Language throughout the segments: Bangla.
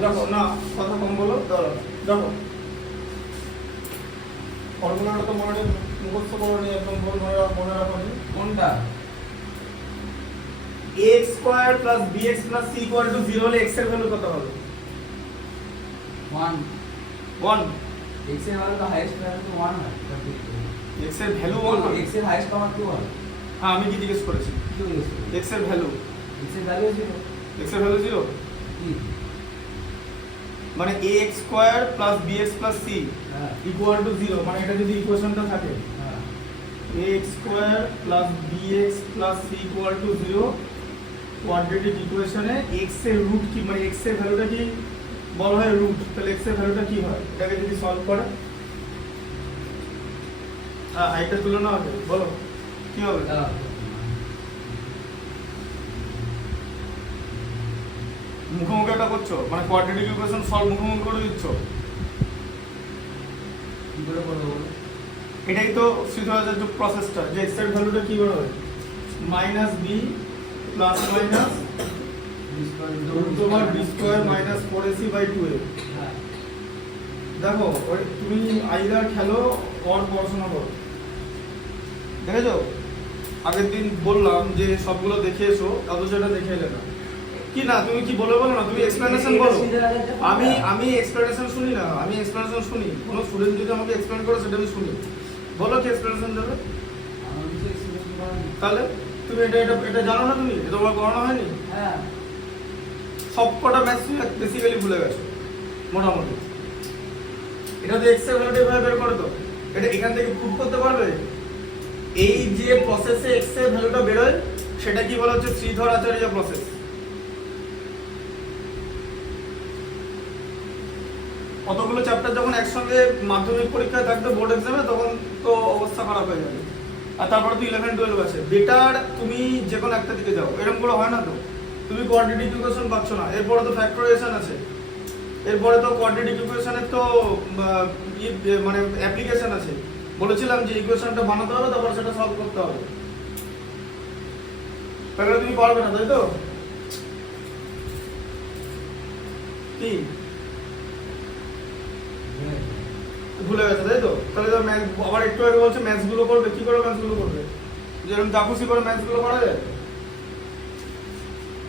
দেখো না কথা কম বলো, দেখো ফর্মুলাটা তো মুখস্থ করো নি, একদম মনে রাখো নি। কোনটা? x square plus bx plus c equal to 0 হলে x এর ভ্যালু কত হবে? 1 1। x এর ভ্যালু তো হাইয়েস্ট ভ্যালু তো 1 হয়। x এর ভ্যালু 1 হবে। x এর হাইয়েস্ট পাওয়ার 2 হয়। হ্যাঁ আমি কি জিজ্ঞেস করেছি? কি জিজ্ঞেস করলি? x এর ভ্যালু 0। x এর ভ্যালু 0 কি? মানে ax square plus bx plus c হ্যাঁ ইকুয়াল টু 0, মানে এটা যদি ইকুয়েশনটা থাকে হ্যাঁ ax square plus bx plus c equal to 0, quadratic ইকুয়েশনে x এর রুট কি, মানে x এর ভ্যালুটা কি বলা হয় রুট, তাহলে x এর ভ্যালুটা কি হয় এটাকে যদি সলভ করে? হ্যাঁ এটা তুলনা হবে, বলো কি হবে? মুখোমুখি একটা করছো, মানে কোয়াড্রেটিক ইকুয়েশন সলভ মুখোমুখি করে দিচ্ছ, কি করে করব? এটাই তো সিধুরাজের যে প্রসেসটা, যে x এর ভ্যালুটা কি হবে মাইনাস b প্লাস মাইনাস তোমার b square minus 4ac by 2a। হ্যাঁ দেখো তুমি আইদার খেলো আর পড়াশোনা করো, দেখেছো আগের দিন বললাম যে সবগুলো দেখে এসো, অথচ এটা দেখে এলে না কি না, তুমি কি বলো না, তুমি এক্সপ্লেনেশন বলো। আমি এক্সপ্লেনেশন শুনি না, আমি এক্সপ্লেনেশন শুনি, কোনো স্টুডেন্ট যদি আমাকে এক্সপ্লেন করে সেটা আমি শুনি, বলো কি এক্সপ্লেনেশন দেবে? আমার কিছু এক্সপেরিয়েন্স করা নেই। তাহলে তুমি এটা জানো না, তুমি এটা তোমার পড়ানো হয়নি? হ্যাঁ সব কটা ম্যাথস বেসিক্যালি ভুলে গেছো মোটামুটি। এটা তো এক্স এর ভ্যালুটা এভাবে বের করে, তো এটা এখান থেকে প্রুভ করতে পারবে এই যে প্রসেসে এক্স এর ভ্যালুটা বেরোয় সেটা কি বলা হচ্ছে শ্রীধর আচার্য প্রসেস। কতগুলো চ্যাপ্টার যখন একসঙ্গে মাধ্যমিক পরীক্ষায় থাকবে বোর্ড এক্সামে, তখন তো অবস্থা খারাপ হয়ে যাবে। আর তারপরে তো 11-12 আছে, বেটার তুমি যে কোনো একটা দিকে যাও, এরকম করে হয় না তো। তুমি কোয়াড্রেটিক ইকুয়েশন পাচ্ছ না, এরপরে তো ফ্যাক্টরাইজেশন আছে, এরপরে তো কোয়াড্রেটিক ইকুয়েশনের তো মানে অ্যাপ্লিকেশন আছে। বলেছিলাম যে ইকুয়েশনটা বানাতে হবে, তারপর সেটা সলভ করতে হবে, তাহলে তুমি পারবে না, তাই তো? কি ভুলে গেছে তাই তো? তাহলে তো ম্যাথ আবার একটু আগে বলছে ম্যাথস গুলো করবে, কি করে ম্যাথস গুলো করবে? যেরকম জাকুসি করে ম্যাথস গুলো করা যায়?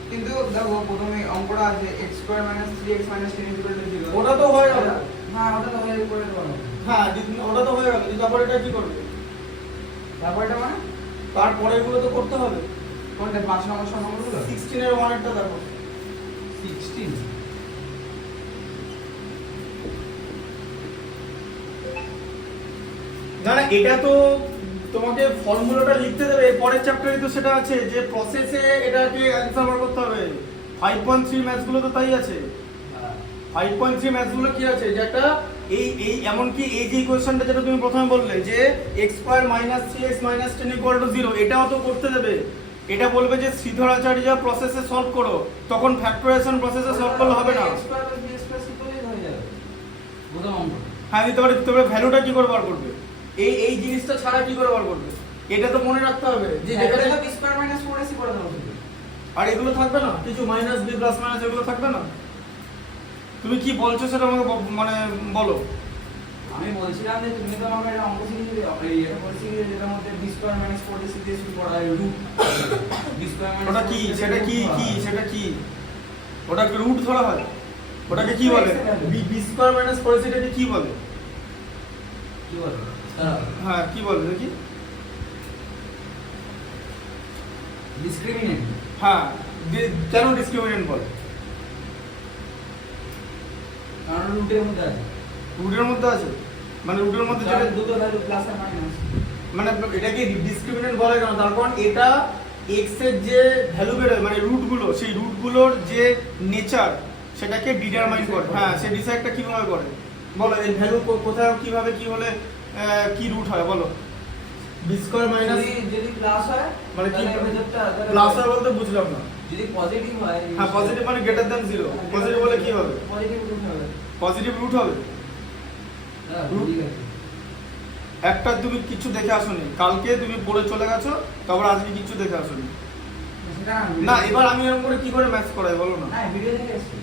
কিন্তু দেখো প্রথমে অঙ্কটা আছে x square minus 3x minus 10 equal to 0। ওটা তো হয়ে গেল। হ্যাঁ ওটা তো হয়ে করে দেবো। হ্যাঁ ওটা তো হয়ে গেল, তারপরে এটা কি করবে? তারপরটা মানে তারপরে গুলো তো করতে হবে। কোনটা 5 নম্বর সংখ্যাগুলো? 16 এর 1 এরটা দেখো। 16 না না, এটা তো তোমাকে ফর্মুলাটা লিখতে দেবে, এর পরের চ্যাপ্টারে তো সেটা আছে যে প্রসেসে এটাকে অ্যানসার বার করতে হবে। 5.3 ম্যাথস গুলো তো তাই আছে। 5.3 ম্যাথস গুলো কি আছে, যে একটা এই এমন কি এই যে ইকুয়েশনটা যেটা তুমি প্রথমে বললে যে x square minus 3x minus 10 equal to 0, এটাও তো করতে দেবে। এটা বলবে যে শ্রীধর আচার্য প্রসেসে সলভ করো, তখন ফ্যাক্টরাইজেশন প্রসেসে সলভ করলে হবে না। x square plus b square equal হয়ে যাবে প্রথম অঙ্ক। হ্যাঁ দিতে পারে, তবে ভ্যালুটা কি করে বার করবে? এই জিনিসটা ছাড়া কি করে বার করবে? এটা তো মনে রাখতে হবে যে যেখানে যেখানে b স্কয়ার মাইনাস 4ac করে দাও। আর এগুলো থাকবে না, কিছু মাইনাস বি প্লাস মাইনাস এগুলো থাকবে না। তুমি কি বলছো সেটা আমাকে মানে বলো। আমি বলছিলাম যে তুমি তো আমাকে একটা অঙ্ক শিখিয়ে এটা বলছি যে যেটার মধ্যে b স্কয়ার মাইনাস 4ac দিয়ে শুরু করা হয় রুট b স্কয়ার মাইনাস ওটা কি সেটা কি সেটা কি ওটাকে রুট ধরা হয়? ওটাকে কি বলে? বি স্কয়ার মাইনাস 4ac এটাকে কি বলে? কি বলে? হ্যাঁ কি বলে দেখি? ডিসক্রিমিনেন্ট। হ্যাঁ কেন ডিসক্রিমিনেন্ট বলে? কারণ রুটের মধ্যে আছে। রুটের মধ্যে আছে, মানে রুটের মধ্যে যেটা দুটো ভ্যালু প্লাস আর মাইনাস, মানে এটাকে ডিসক্রিমিনেন্ট বলে কেন? তার কারণ এটা x এর যে ভ্যালু বেরোয় মানে রুটগুলো, সেই রুটগুলোর যে নেচার সেটাকে ডিটারমাইন করে। হ্যাঁ সে ডিসাইডটা কিভাবে করে বলো, এর ভ্যালু কোথায় কিভাবে কি হলে কি রুট হয় বলো? বি স্কয়ার মাইনাস যদি প্লাস হয় মানে কি তাহলে ভেতরটা প্লাস হয় বলতে বুঝলাম না। যদি পজিটিভ হয়, হ্যাঁ পজিটিভ মানে গ্রেটার দ্যান 0, পজিটিভ বলে কি হবে? পজিটিভ রুট হবে। পজিটিভ রুট হবে। হ্যাঁ Root? ঠিক আছে। একটা তুমি কিছু দেখে আসোনি, কালকে তুমি পড়ে চলে গেছো, তারপর আজকে কিছু দেখে আসোনি। সেটা না এবার আমি এরকম করে কি করে ম্যাথস করাই বলো না? না ভিডিও দেখে এসেছি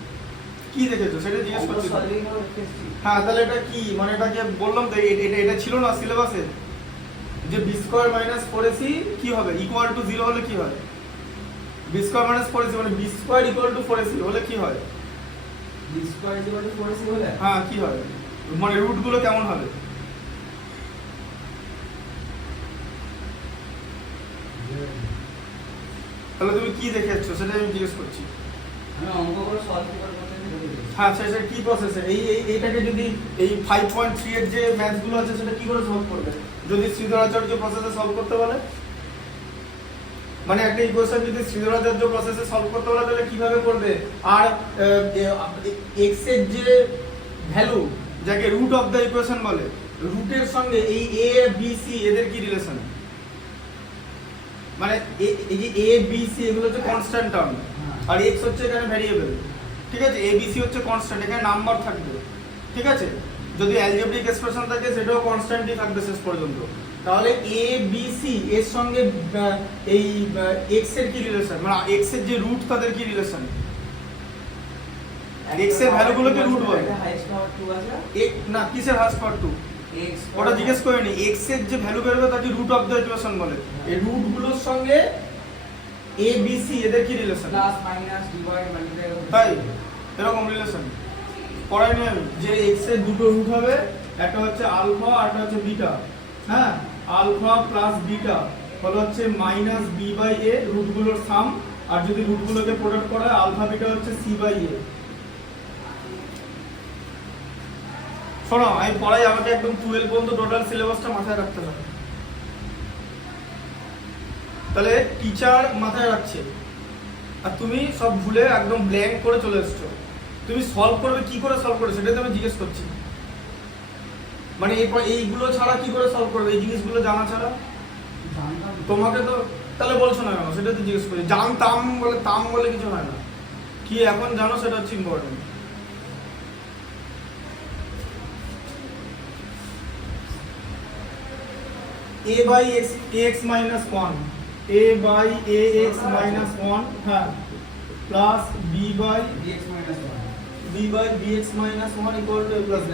কি দেখেছো সেটা জিজ্ঞেস করছি। সলভিং করে দেখে এসেছি হ্যাঁ তাহলে এটা কি মানে এটাকে বললাম তো এটা ছিল না সিলেবাসে যে বি স্কোয়ার মাইনাস 4ac কি হবে ইকুয়াল টু 0 হলে কি হয়? বি স্কোয়ার মাইনাস 4ac মানে B square equal two 4ac হলে কি হয়? B square equal two 4ac হলে হ্যাঁ কি হয় মানে রুট গুলো কেমন হবে? তাহলে তুমি কি দেখেছো সেটা আমি জিজ্ঞেস করছি। আমি অঙ্ক করে সলভ করে করতে দেখেছি হ্যাঁ সেটা কি প্রসেসে এইটাকে যদি এই 5.3 এর যে ম্যাথস গুলো আছে সেটা কি করে সলভ করবে যদি শ্রীধরাচার্য প্রসেসে সলভ করতে বলে? মানে একটা ইকুয়েশন যদি শ্রীধরাচার্য প্রসেসে সলভ করতে বলে তাহলে কিভাবে করবে? আর x এর যে ভ্যালু যাকে রুট অফ দ্য ইকুয়েশন বলে রুটের সঙ্গে এই a b c এদের কি রিলেশন? মানে এই যে a b c এগুলো হচ্ছে কনস্ট্যান্ট টার্ম আর x হচ্ছে এখানে ভ্যারিয়েবল। ঠিক আছে a b c হচ্ছে কনস্ট্যান্ট এখানে নাম্বার থাকবে। ঠিক আছে যদি অ্যালজেব্রিক এক্সপ্রেশন থাকে সেটাও কনস্ট্যান্টই থাকবে শেষ পর্যন্ত। তাহলে a b c এর সঙ্গে এই x এর কি রিলেশন মানে x এর যে রুট তাদের কি রিলেশন? x এর ভ্যালুগুলোকে রুট বলে। এটা হাইয়েস্ট পাওয়ার 2 আছে x না কিসের হাস পাওয়ার 2 x ওটা জিজ্ঞেস করিনি। x এর যে ভ্যালু বেরোবে তাকে রুট অফ দ্য ইকুয়েশন বলে। এই রুট গুলোর সঙ্গে a b c এদের কি relation? Plus minus divide multiply তাই এরকম রিলেশন পড়াইনি আমি যে x এর দুটো রুট হবে একটা হচ্ছে আলফা আর একটা হচ্ছে বিটা। হ্যাঁ আলফা প্লাস বিটা হলো হচ্ছে মাইনাস b বাই a রুটগুলোর সাম আর যদি রুটগুলোকে প্রোডাক্ট করা হয় আলফা বিটা হচ্ছে c বাই a। শোনো আমি পড়াই আমাকে একদম 12 পর্যন্ত টোটাল সিলেবাসটা মাথায় রাখতে হবে। তাহলে টিচার মাথায় রাখছে আর তুমি সব ভুলে একদম ব্ল্যাঙ্ক করে চলে এসছো। তুমি সলভ করবে কি করে সলভ করবে সেটাই তো আমি জিজ্ঞেস করছি। মানে এইগুলো ছাড়া কি করে সলভ করবে এই জিনিসগুলো জানা ছাড়া? জানতাম তোমাকে তো তাহলে বলছো না কেন সেটা তো জিজ্ঞেস করি। জানতাম বলে তাম বলে কিছু হয় না, কি এখন জানো সেটা হচ্ছে important. a by ax minus 1 a by ax minus 1 হ্যাঁ plus b by dx minus 1 bx minus 1 equal to a plus b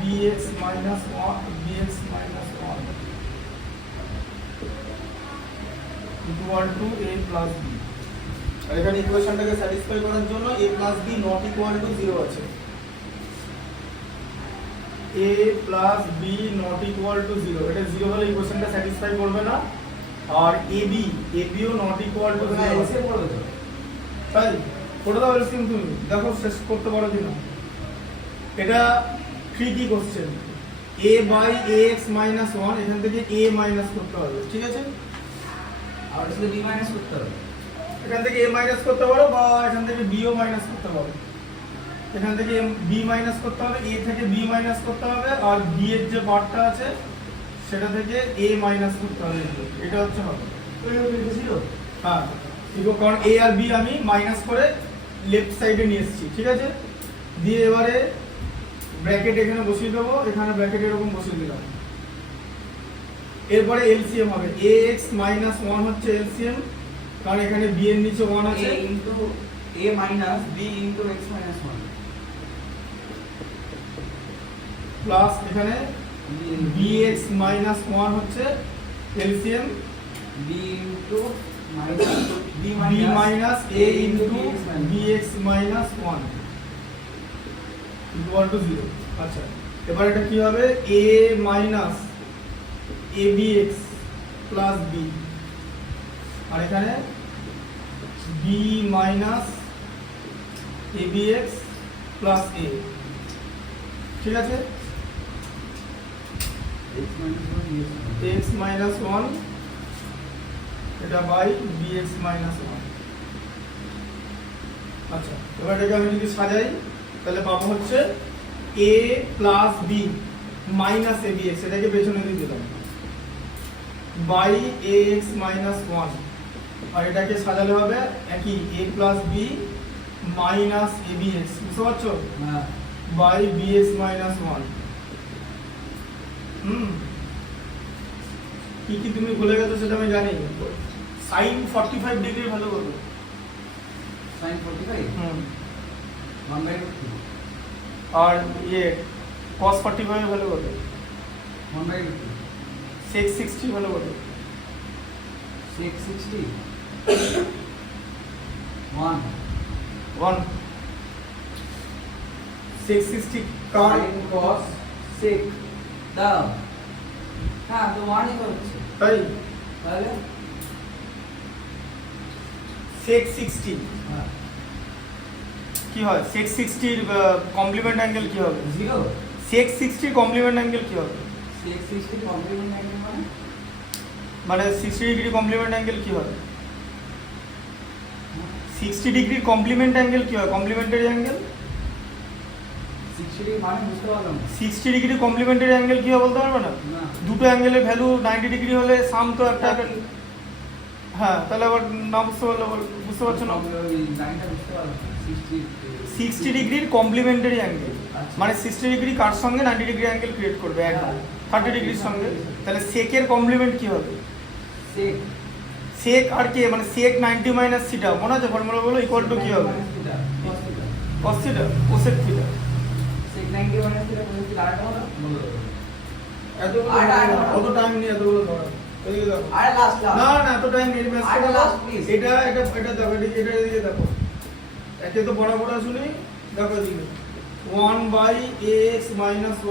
bx minus 1 equal to a plus b আর এখানে ইকুয়েশনটাকে স্যাটিসফাই করার জন্য a plus b not equal to 0 আছে। a plus b not equal to 0 এটা 0 হলে ইকুয়েশনটা স্যাটিসফাই করবে না। আর ab O not equal to 0 এসে পড়বে তো তাই করে দাও এলসিএম তুমি দেখো শেষ করতে পারো কিনা। এটা tricky question a by ax minus 1 এখান থেকে a মাইনাস করতে হবে। ঠিক আছে আর শুধু b মাইনাস করতে হবে এখান থেকে a মাইনাস করতে পারো বা এখান থেকে b ও মাইনাস করতে পারো। এখান থেকে b মাইনাস করতে হবে a থেকে b মাইনাস করতে হবে আর b এর যে পার্টটা আছে সেটা থেকে a মাইনাস করতে হবে। এটা হচ্ছে হবে ছিল হ্যাঁ ঠিক আছে কারণ a আর b আমি মাইনাস করে লেফট সাইডে নিয়ে এসেছি। ঠিক আছে দিয়ে এবারে ব্র্যাকেট এখানে বসিয়ে দেবো এখানে ব্র্যাকেট এরকম বসিয়ে দিলাম। এরপরে এলসিএম হবে ax minus 1 হচ্ছে এলসিএম কারণ এখানে b এর নিচে 1 আছে a into a minus b into x minus 1 plus এখানে bx minus 1 হচ্ছে LCM b into minus b b minus a into bx minus 1 equal to 0। আচ্ছা এবার এটা কি হবে a minus abx plus b আর এখানে b minus abx plus a। ঠিক আছে x minus 1 এটা বাই bx minus 1। আচ্ছা এবার এটাকে আমি যদি সাজাই তাহলে পাবো হচ্ছে a plus b minus abx এটাকে পেছনে দিয়ে দিলাম বাই ax minus 1 আর এটাকে সাজালে হবে একই a plus b minus abx বুঝতে পারছো হ্যাঁ বাই bx minus 1। কি কি তুমি ভুলে গেছো সেটা আমি জানি sin 45 ডিগ্রির ভ্যালু কত? sin 45 1/2 আর ইয়ে cos 45 এর ভ্যালু কত? 1/2 sec 60 ভ্যালু কত? sec 60 1 1 sec 60 কার sin cos sec দাও হ্যাঁ তো 1 ই তো হচ্ছে তাই তাহলে sec 60 হ্যাঁ কি হয়? sec 60 এর কমপ্লিমেন্ট অ্যাঙ্গেল কি হবে? 0 sec 60 কমপ্লিমেন্ট অ্যাঙ্গেল কি হবে? sec 60 কমপ্লিমেন্ট অ্যাঙ্গেল মানে মানে 60 ডিগ্রি কমপ্লিমেন্ট অ্যাঙ্গেল কি হবে? 60 ডিগ্রি কমপ্লিমেন্ট অ্যাঙ্গেল কি হয়? কমপ্লিমেন্টারি অ্যাঙ্গেল 60 মানে বুঝতে পারলাম না 60 ডিগ্রি কমপ্লিমেন্টারি অ্যাঙ্গেল কি হয় বলতে পারবে না? না দুটো অ্যাঙ্গেলের ভ্যালু 90 ডিগ্রি হলে সাম তো একটা হ্যাঁ তাহলে আবার না বুঝতে পারলে বুঝতে পারছো না? ওই লাইনটা বুঝতে পারলাম 60 ডিগ্রির কমপ্লিমেন্টারি অ্যাঙ্গেল আচ্ছা। মানে 60 ডিগ্রি কার সঙ্গে 90 ডিগ্রি অ্যাঙ্গেল ক্রিয়েট করবে একদম হ্যাঁ। 30 ডিগ্রির সঙ্গে তাহলে সেকের কমপ্লিমেন্ট কি হবে? sec সেক আর কে মানে সেক 90 মাইনাস থিটা মনে আছে ফর্মুলা গুলো ইকুয়াল টু কি হবে? cos theta cosec theta sec 90 মানে থিটা cos থিটা আরেকটা বলো এতগুলো আর কত টাইম নিয়ে এতগুলো ধরা এদিকে দেখো আরে লাস্ট না না এত টাইম নিয়ে ম্যাচ আরে করে last, please. এটা দেখো এটা এদিকে দেখো একে তো বড় বড় শুনি দেখো এদিকে 1/ax -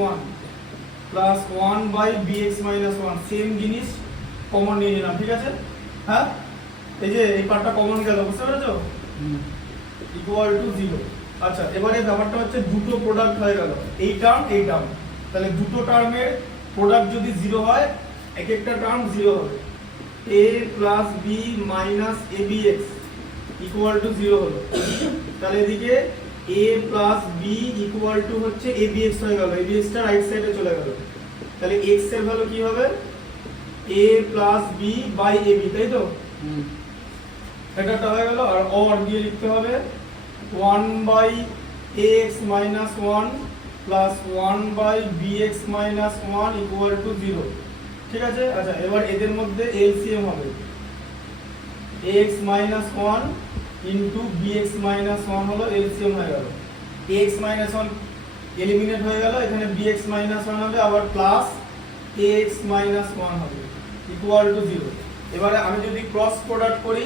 1 প্লাস 1/bx - 1 সেম জিনিস কমন নিয়ে নিলাম ঠিক আছে হ্যাঁ এই যে এই পার্টটা কমন গেল বুঝতে পেরেছো ইকুয়াল টু 0 আচ্ছা এবারে ব্যাপারটা হচ্ছে দুটো প্রোডাক্ট হয়ে গেল এই টার্ম তাহলে দুটো টার্মের প্রোডাক্ট যদি 0 হয় এক একটা টার্ম 0 হবে a plus b minus abx equal to 0 হলো তাহলে এদিকে a plus b equal two হচ্ছে abx হয়ে গেল abx টা রাইট সাইডে চলে গেল তাহলে x এর ভ্যালু কি হবে a plus b by ab তাই তো এটা হয়ে গেল আর অর দিয়ে লিখতে হবে 1/ax - 1 plus 1/bx - 1 equal to 0 ঠিক আছে আচ্ছা এবার এদের মধ্যে এলসিএম হবে ax - 1 ইনটু bx - 1 হলো এলসিএম হয়ে গেল ax - 1 এলিমিনেট হয়ে গেল এখানে bx - 1 হবে আবার প্লাস ax - 1 হবে ইকুয়াল টু 0 এবারে আমি যদি ক্রস প্রোডাক্ট করি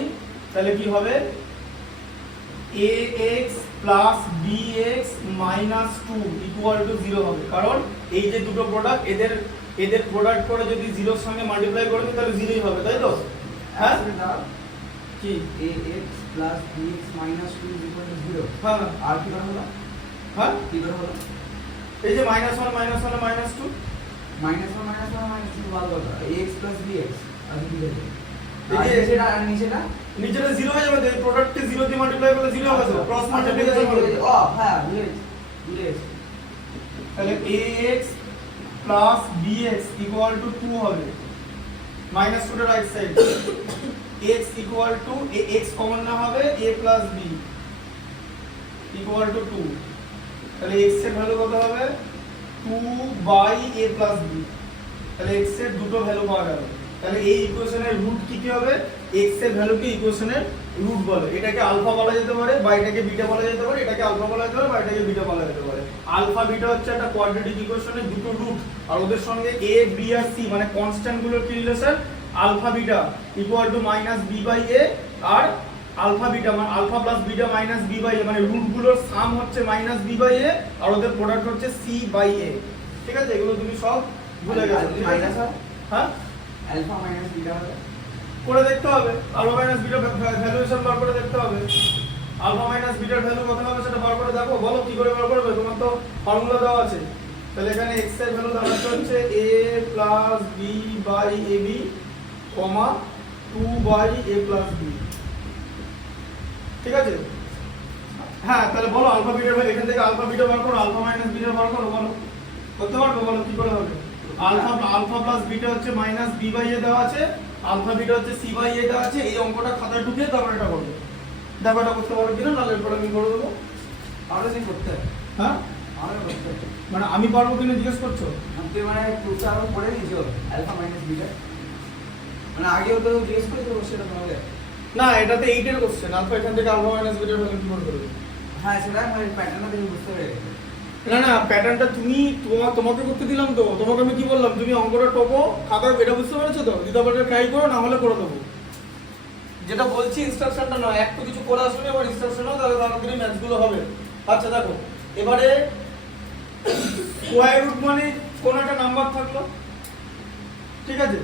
তাহলে কি হবে ax plus bx minus 2 equal to 0 হবে কারণ এই যে দুটো প্রোডাক্ট এদের প্রোডাক্ট করে যদি 0 এর সঙ্গে মাল্টিপ্লাই করে দিই তাহলে 0ই হবে তাই তো হ্যাঁ কি ax plus bx minus 2 is equal to 0 হ্যাঁ আর কি বার হলো হ্যাঁ কি বার হলো এই যে -1 -1 -2 minus 1 minus 1 minus 2 বার হলো ax plus bx আর কি হবে এই যে নিচেটা আর নিচেটা নিচেটা 0 হয়ে যাবে তো এই প্রোডাক্টকে 0 দিয়ে মাল্টিপ্লাই করলে 0 হবে তো ক্রস মাল্টিপ্লিকেশন হবে ও হ্যাঁ বুঝে গেছি তাহলে ax plus bx equal to 2 হবে মাইনাস 2 এর right side x equal two x common না হবে a plus b equal to 2 তাহলে x এর ভ্যালু কত হবে 2 বাই a প্লাস b তাহলে x এর দুটো ভ্যালু পাওয়া গেল তাহলে এই ইকুয়েশনের রুট কি হবে x এর ভ্যালুকে ইকুয়েশনের রুট বলে এটাকে আলফা বলা যেতে পারে বা এটাকে বিটা বলা যেতে পারে এটাকে আলফা বলা যেতে পারে বা এটাকে বিটা বলা যেতে পারে আলফা বিটা হচ্ছে একটা কোয়াড্রেটিক ইকুয়েশনের দুটো রুট আর ওদের সঙ্গে a b আর c মানে কনস্ট্যান্ট গুলোর কি relation alpha beta equal to minus b by a আর আলফা বিটা মানে alpha plus beta minus b by a মানে রুট গুলোর সাম হচ্ছে মাইনাস b বাই a আর ওদের প্রোডাক্ট হচ্ছে c বাই a ঠিক আছে এগুলো তুমি সব ভুলে গেছো মাইনাস হয় হ্যাঁ alpha minus beta হবে করে দেখতে হবে আলফা মাইনাস বিটার ভ্যালুয়েশন বার করে দেখতে হবে আলফা মাইনাস বিটার ভ্যালু কত হবে সেটা বার করে দেখো বলো কি করে বার করবে তোমার তো ফর্মুলা দেওয়া আছে তাহলে এখানে x এর ভ্যালু দাঁড়াচ্ছে হচ্ছে a plus b by ab comma 2 by a plus b ঠিক আছে হ্যাঁ তাহলে বলো আলফা বিটার ভ্যালু এখান থেকে আলফা বিটা বার করো আলফা মাইনাস বিটা বার করো বলো করতে পারবে বলো কি করে হবে আলফা প্লাস বিটা হচ্ছে মাইনাস b বাই a দেওয়া আছে আলফা বিটা হচ্ছে c বাই a দেওয়া আছে এই অঙ্কটা খাতায় ঢুকিয়ে তারপর এটা করবে দেখো এটা করতে পারো কিনা নাহলে এরপর আমি করে দেবো আমরা কি করতে হবে হ্যাঁ আমরা করতে হবে মানে আমি পারবো কিনা জিজ্ঞেস করছো তুই মানে প্রুফটা আরো পড়ে নিয়েছো alpha minus beta মানে আগেও তো জিজ্ঞেস করে তো সেটা তোমাকে না এটাতে 8 এর কোশ্চেন, আলফা এখান থেকে আলফা মাইনাস বিটা ভ্যালু কি করে করবে? হ্যাঁ সেটা আমি প্যাটার্নটা দেখে বুঝতে পেরে গেছি। না না প্যাটার্নটা তোমাকে করতে দিলাম তো, তোমাকে আমি কি বললাম তুমি অঙ্কটা টোপো খাতায়, এটা বুঝতে পেরেছো তো? দিতে পারলে ট্রাই করো, না হলে করে দেবো। যেটা বলছি ইনস্ট্রাকশনটা নয়, এক তো কিছু করে আসবে এবার ইনস্ট্রাকশনও তাহলে তাড়াতাড়ি ম্যাথগুলো হবে। আচ্ছা দেখো এবারে স্কয়ার রুট মানে কোন একটা নাম্বার থাকলো, ঠিক আছে?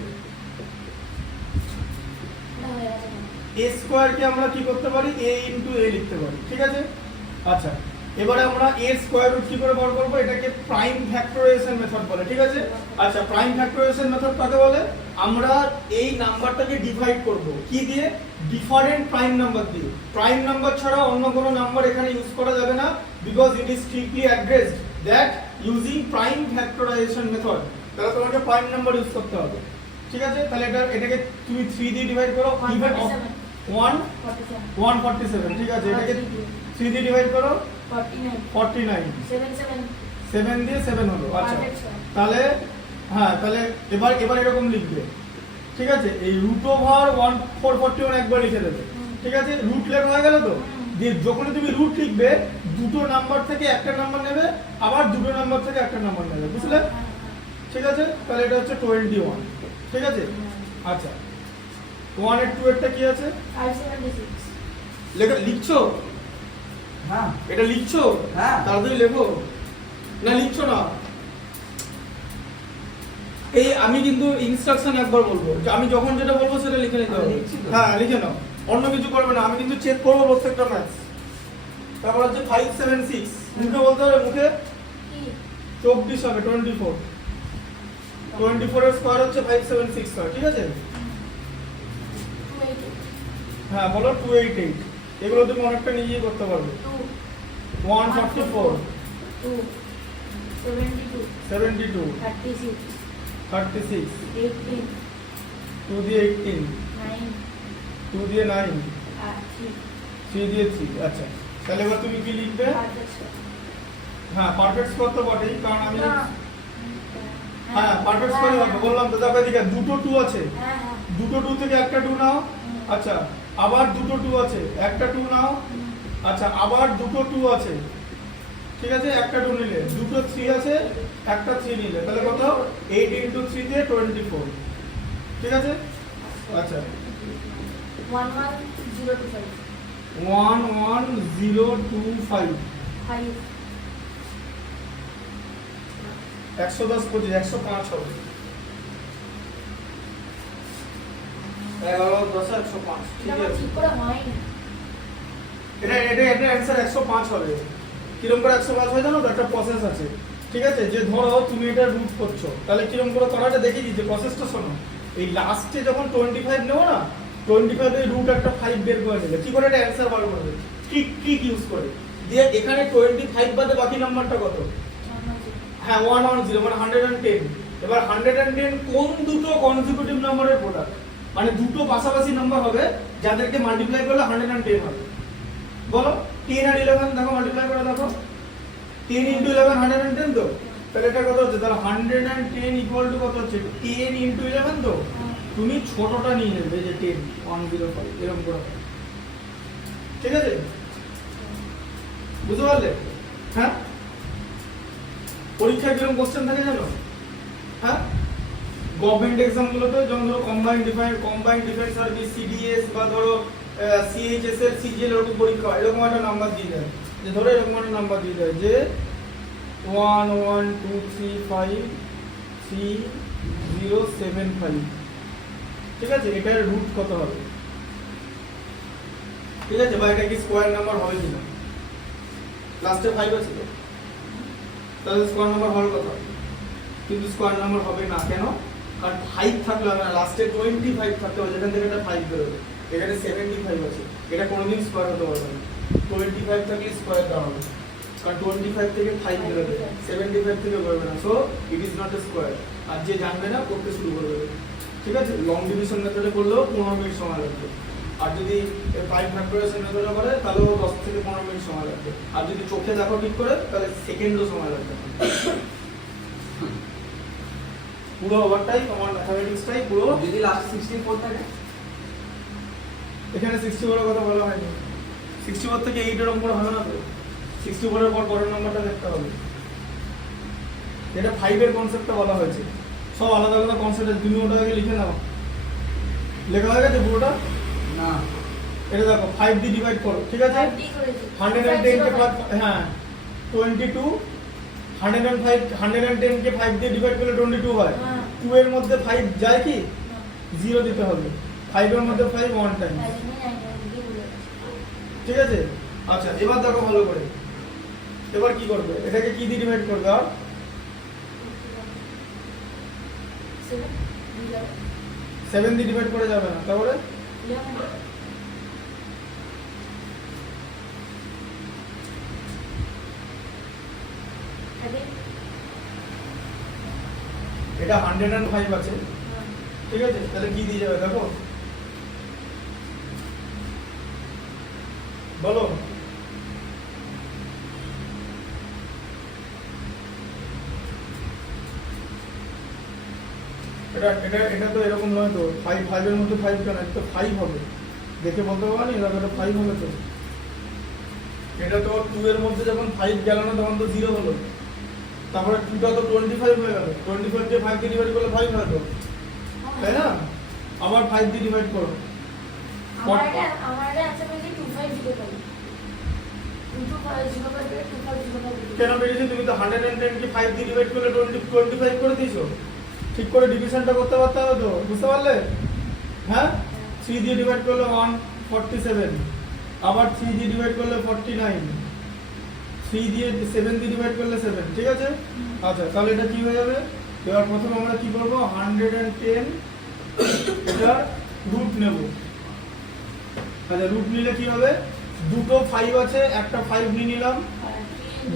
a স্কয়ার কে আমরা কি করতে পারি? a ইনটু a লিখতে পারি, ঠিক আছে? আচ্ছা এবারে আমরা a স্কয়ার রুট কি করে বার করব? এটাকে প্রাইম ফ্যাক্টরাইজেশন মেথড বলে, ঠিক আছে? আচ্ছা প্রাইম ফ্যাক্টরাইজেশন মেথড কাকে বলে? আমরা এই নাম্বারটাকে ডিভাইড করব কি দিয়ে? ডিফারেন্ট প্রাইম নাম্বার দিয়ে। প্রাইম নাম্বার ছাড়া অন্য কোনো নাম্বার এখানে ইউজ করা যাবে না, because it is strictly addressed that using prime factorisation method. তাহলে তোমাকে প্রাইম নাম্বার ইউজ করতে হবে, ঠিক আছে? তাহলে এটাকে তুমি 3 দিয়ে ডিভাইড করো, ইভেন 147, ঠিক আছে? এটাকে 3 দিয়ে ডিভাইড করো 49, 7 দিয়ে 7 হলো। আচ্ছা তাহলে হ্যাঁ তাহলে এবার এরকম লিখবে, ঠিক আছে? এই রুট ওভার 1441 একবার লিখে দেবে, ঠিক আছে? রুট লেখা হয়ে গেল তো? যে যখন তুমি রুট লিখবে দুটো নাম্বার থেকে একটা নাম্বার নেবে, আবার দুটো নাম্বার থেকে একটা নাম্বার নেবে, বুঝলে? ঠিক আছে? তাহলে এটা হচ্ছে 21, ঠিক আছে? আচ্ছা 1 এর 2 এরটা কি আছে? 576 লিখছো? হ্যাঁ এটা লিখছো? হ্যাঁ। তাড়াতাড়ি লেখো। না লিখছো না? এই আমি কিন্তু ইনস্ট্রাকশন একবার বলবো, যে আমি যখন যেটা বলবো সেটা লিখে নিতে হবে। আমি লিখছি তো। হ্যাঁ লিখে নাও, অন্য কিছু করবে না। আমি কিন্তু চেক করবো প্রত্যেকটা ম্যাথস। তারপর হচ্ছে 576, মুখে বলতে হবে, মুখে 24 হবে, 24 এর স্কয়ার হচ্ছে 576 হয়, ঠিক আছে? হ্যাঁ বলো 288, এগুলো তুমি অনেকটা নিজেই করতে পারবে। 144, 72, 36, 2 দিয়ে 18, 2 দিয়ে 9, 3 দিয়ে 3। আচ্ছা তাহলে এবার তুমি কি লিখবে? হ্যাঁ পারফেক্ট স্কোর তো বটেই, কারণ আমি হ্যাঁ পারফেক্ট স্কোরই হবে বললাম তো। দেখো এদিকে দুটো 2 আছে, দুটো 2 থেকে একটা 2 নাও। আচ্ছা আবার দুটো 2 আছে, একটা 2 নাও। আচ্ছা আবার দুটো 2 আছে, ঠিক আছে? একটা 2 নিলে, দুটো 3 আছে, একটা 3 নিলে, তাহলে কত? 8 ইনটু 3 দিয়ে 24, ঠিক আছে? আচ্ছা 11025 11025, 110 25, 105 হবে। 11 10 105, ঠিক আছে? ঠিক করে হয় না। এটা অ্যানসার 105 হবে। কিরকম করে 105 হয় জানো তো? একটা প্রসেস আছে, ঠিক আছে? যে ধরো তুমি এটা রুট করছো, তাহলে কিরকম করে করাটা দেখে দিই, যে প্রসেসটা শোনো। এই লাস্টে যখন 25 নেবো না, 25 এর রুট একটা 5 বের করে নেবে, কি করে এটা অ্যানসার বার করবে? ট্রিক ইউজ করে। দিয়ে এখানে 25 বাদে বাকি নাম্বারটা কত? হ্যাঁ 110, মানে 110। এবার 110 কোন দুটো কনজিকিউটিভ নাম্বারের প্রোডাক্ট? মানে দুটো পাশাপাশি নাম্বার হবে যাদেরকে মাল্টিপ্লাই করলে 110 হবে। বলো 10 আর 11 দেখো, মাল্টিপ্লাই করে দেখো। 10 ইনটু 11 110 তো? তাহলে এটা কত হচ্ছে? তাহলে 110 ইকুয়াল টু কত হচ্ছে? 10 ইনটু 11 তো? তুমি ছোটটা নিয়ে নেবে, যে 10 105 এরকম করে, ঠিক আছে? বুঝতে পারলে? হ্যাঁ পরীক্ষায় কিরকম কোশ্চেন থাকে জানো? হ্যাঁ গভর্নমেন্ট এক্সাম গুলোতে যেমন ধরো কম্বাইন্ড ডিফেন্স সার্ভিস, সিডিএস, বা ধরো সিএইচএস এর সিজিএল এরকম পরীক্ষা হয়, এরকম একটা নাম্বার দিয়ে দেয়, যে ধরো এরকম একটা নাম্বার দিয়ে দেয় যে 112353075, ঠিক আছে? এটার রুট কত হবে, ঠিক আছে? বা এটা কি স্কয়ার নাম্বার হবে কিনা? লাস্টে 5 আছে তো, তাহলে স্কয়ার নাম্বার হওয়ার কথা, কিন্তু স্কয়ার নাম্বার হবে না। কেন? কারণ 5 থাকলে হবে না, লাস্টে 25 থাকতে হবে, যেখান থেকে এটা 5 বেরোবে। এখানে 75 আছে, এটা কোনোদিন স্কয়ার হতে পারবে না। 25 থাকলে স্কয়ার দেওয়া হবে, কারণ 25 থেকে 5 বেরোবে, 75 থেকে বেরোবে না। So it is not a square. আর যে জানবে না করতে শুরু করে দেবে, ঠিক আছে? লং ডিভিশন মেথডে করলেও 15 মিনিট সময় লাগবে। আর যদি 5 ফ্যাক্টরাইজেশন মেথডে করে তাহলেও 10 থেকে 15 মিনিট সময় লাগবে। আর যদি চোখে দেখো ঠিক করে তাহলে সেকেন্ডও সময় লাগবে। পুরো ওভারটাই তোমার ম্যাথামেটিক্সটাই পুরো। যদি লাস্ট 64 থাকে এখানে 64 এর কথা বলা হয়নি। 64 থেকে 8 এর উপর হবে না তো, 64 এর পর পরের নাম্বারটা দেখতে হবে। এটা 5 এর কনসেপ্টটা বলা হয়েছে, সব আলাদা আলাদা কনসেপ্ট আছে, তুমি ওটা আগে লিখে নাও। লেখা হয়ে গেছে পুরোটা? না এটা দেখো 5 দিয়ে ডিভাইড করো, ঠিক আছে? 110 কে হ্যাঁ 22, 110 কে 5 দিয়ে ডিভাইড করলে 22 হয়। 2 এর মধ্যে 5 যায় কি? 0 দিতে হবে। 5 এর মধ্যে 5 ওয়ান টাইম, ঠিক আছে? আচ্ছা এবার দেখো ভালো করে, এবার কি করবে? এটাকে কি দিয়ে ডিভাইড করবে? আর 7 দিয়ে ডিভাইড করে যাবে না, তারপরে এটা 105 আছে, ঠিক আছে? তাহলে কি দিয়ে যাবে দেখো, বলো। এটা এটা এটা তো এরকম নয় তো, 5 এর মধ্যে 5 কেন? এটা তো 5 হবে, দেখে বলতে পারো না এটা 5 হবে তো। এটা তো 2 এর মধ্যে যখন 5 গেল না তখন তো 0 হলো, তারপরে 2টা তো 25 হয়ে গেল, 25 কে 5 দিয়ে ডিভাইড করলে 5 হয় তো, তাই না? আবার 5 দিয়ে ডিভাইড করো। আমার এটা আছে মানে 2505 কেন বেরিয়েছে? তুমি তো 110 কে 5 দিয়ে ডিভাইড করলে 25 করে দিয়েছো, ঠিক করে ডিভিশনটা করতে পারতে হবে তো, বুঝতে পারলে? হ্যাঁ 3 দিয়ে ডিভাইড করলে 147, আবার 3 দিয়ে ডিভাইড করলে 49, 3 দিয়ে 7 দিয়ে ডিভাইড করলে 7, ঠিক আছে? আচ্ছা তাহলে এটা কি হয়ে যাবে? এবার প্রথমে আমরা কি করব? 110 এটা রুট নেব। আচ্ছা রুট নিলে কি হবে? দুটো 5 আছে, একটা 5 নিয়ে নিলাম,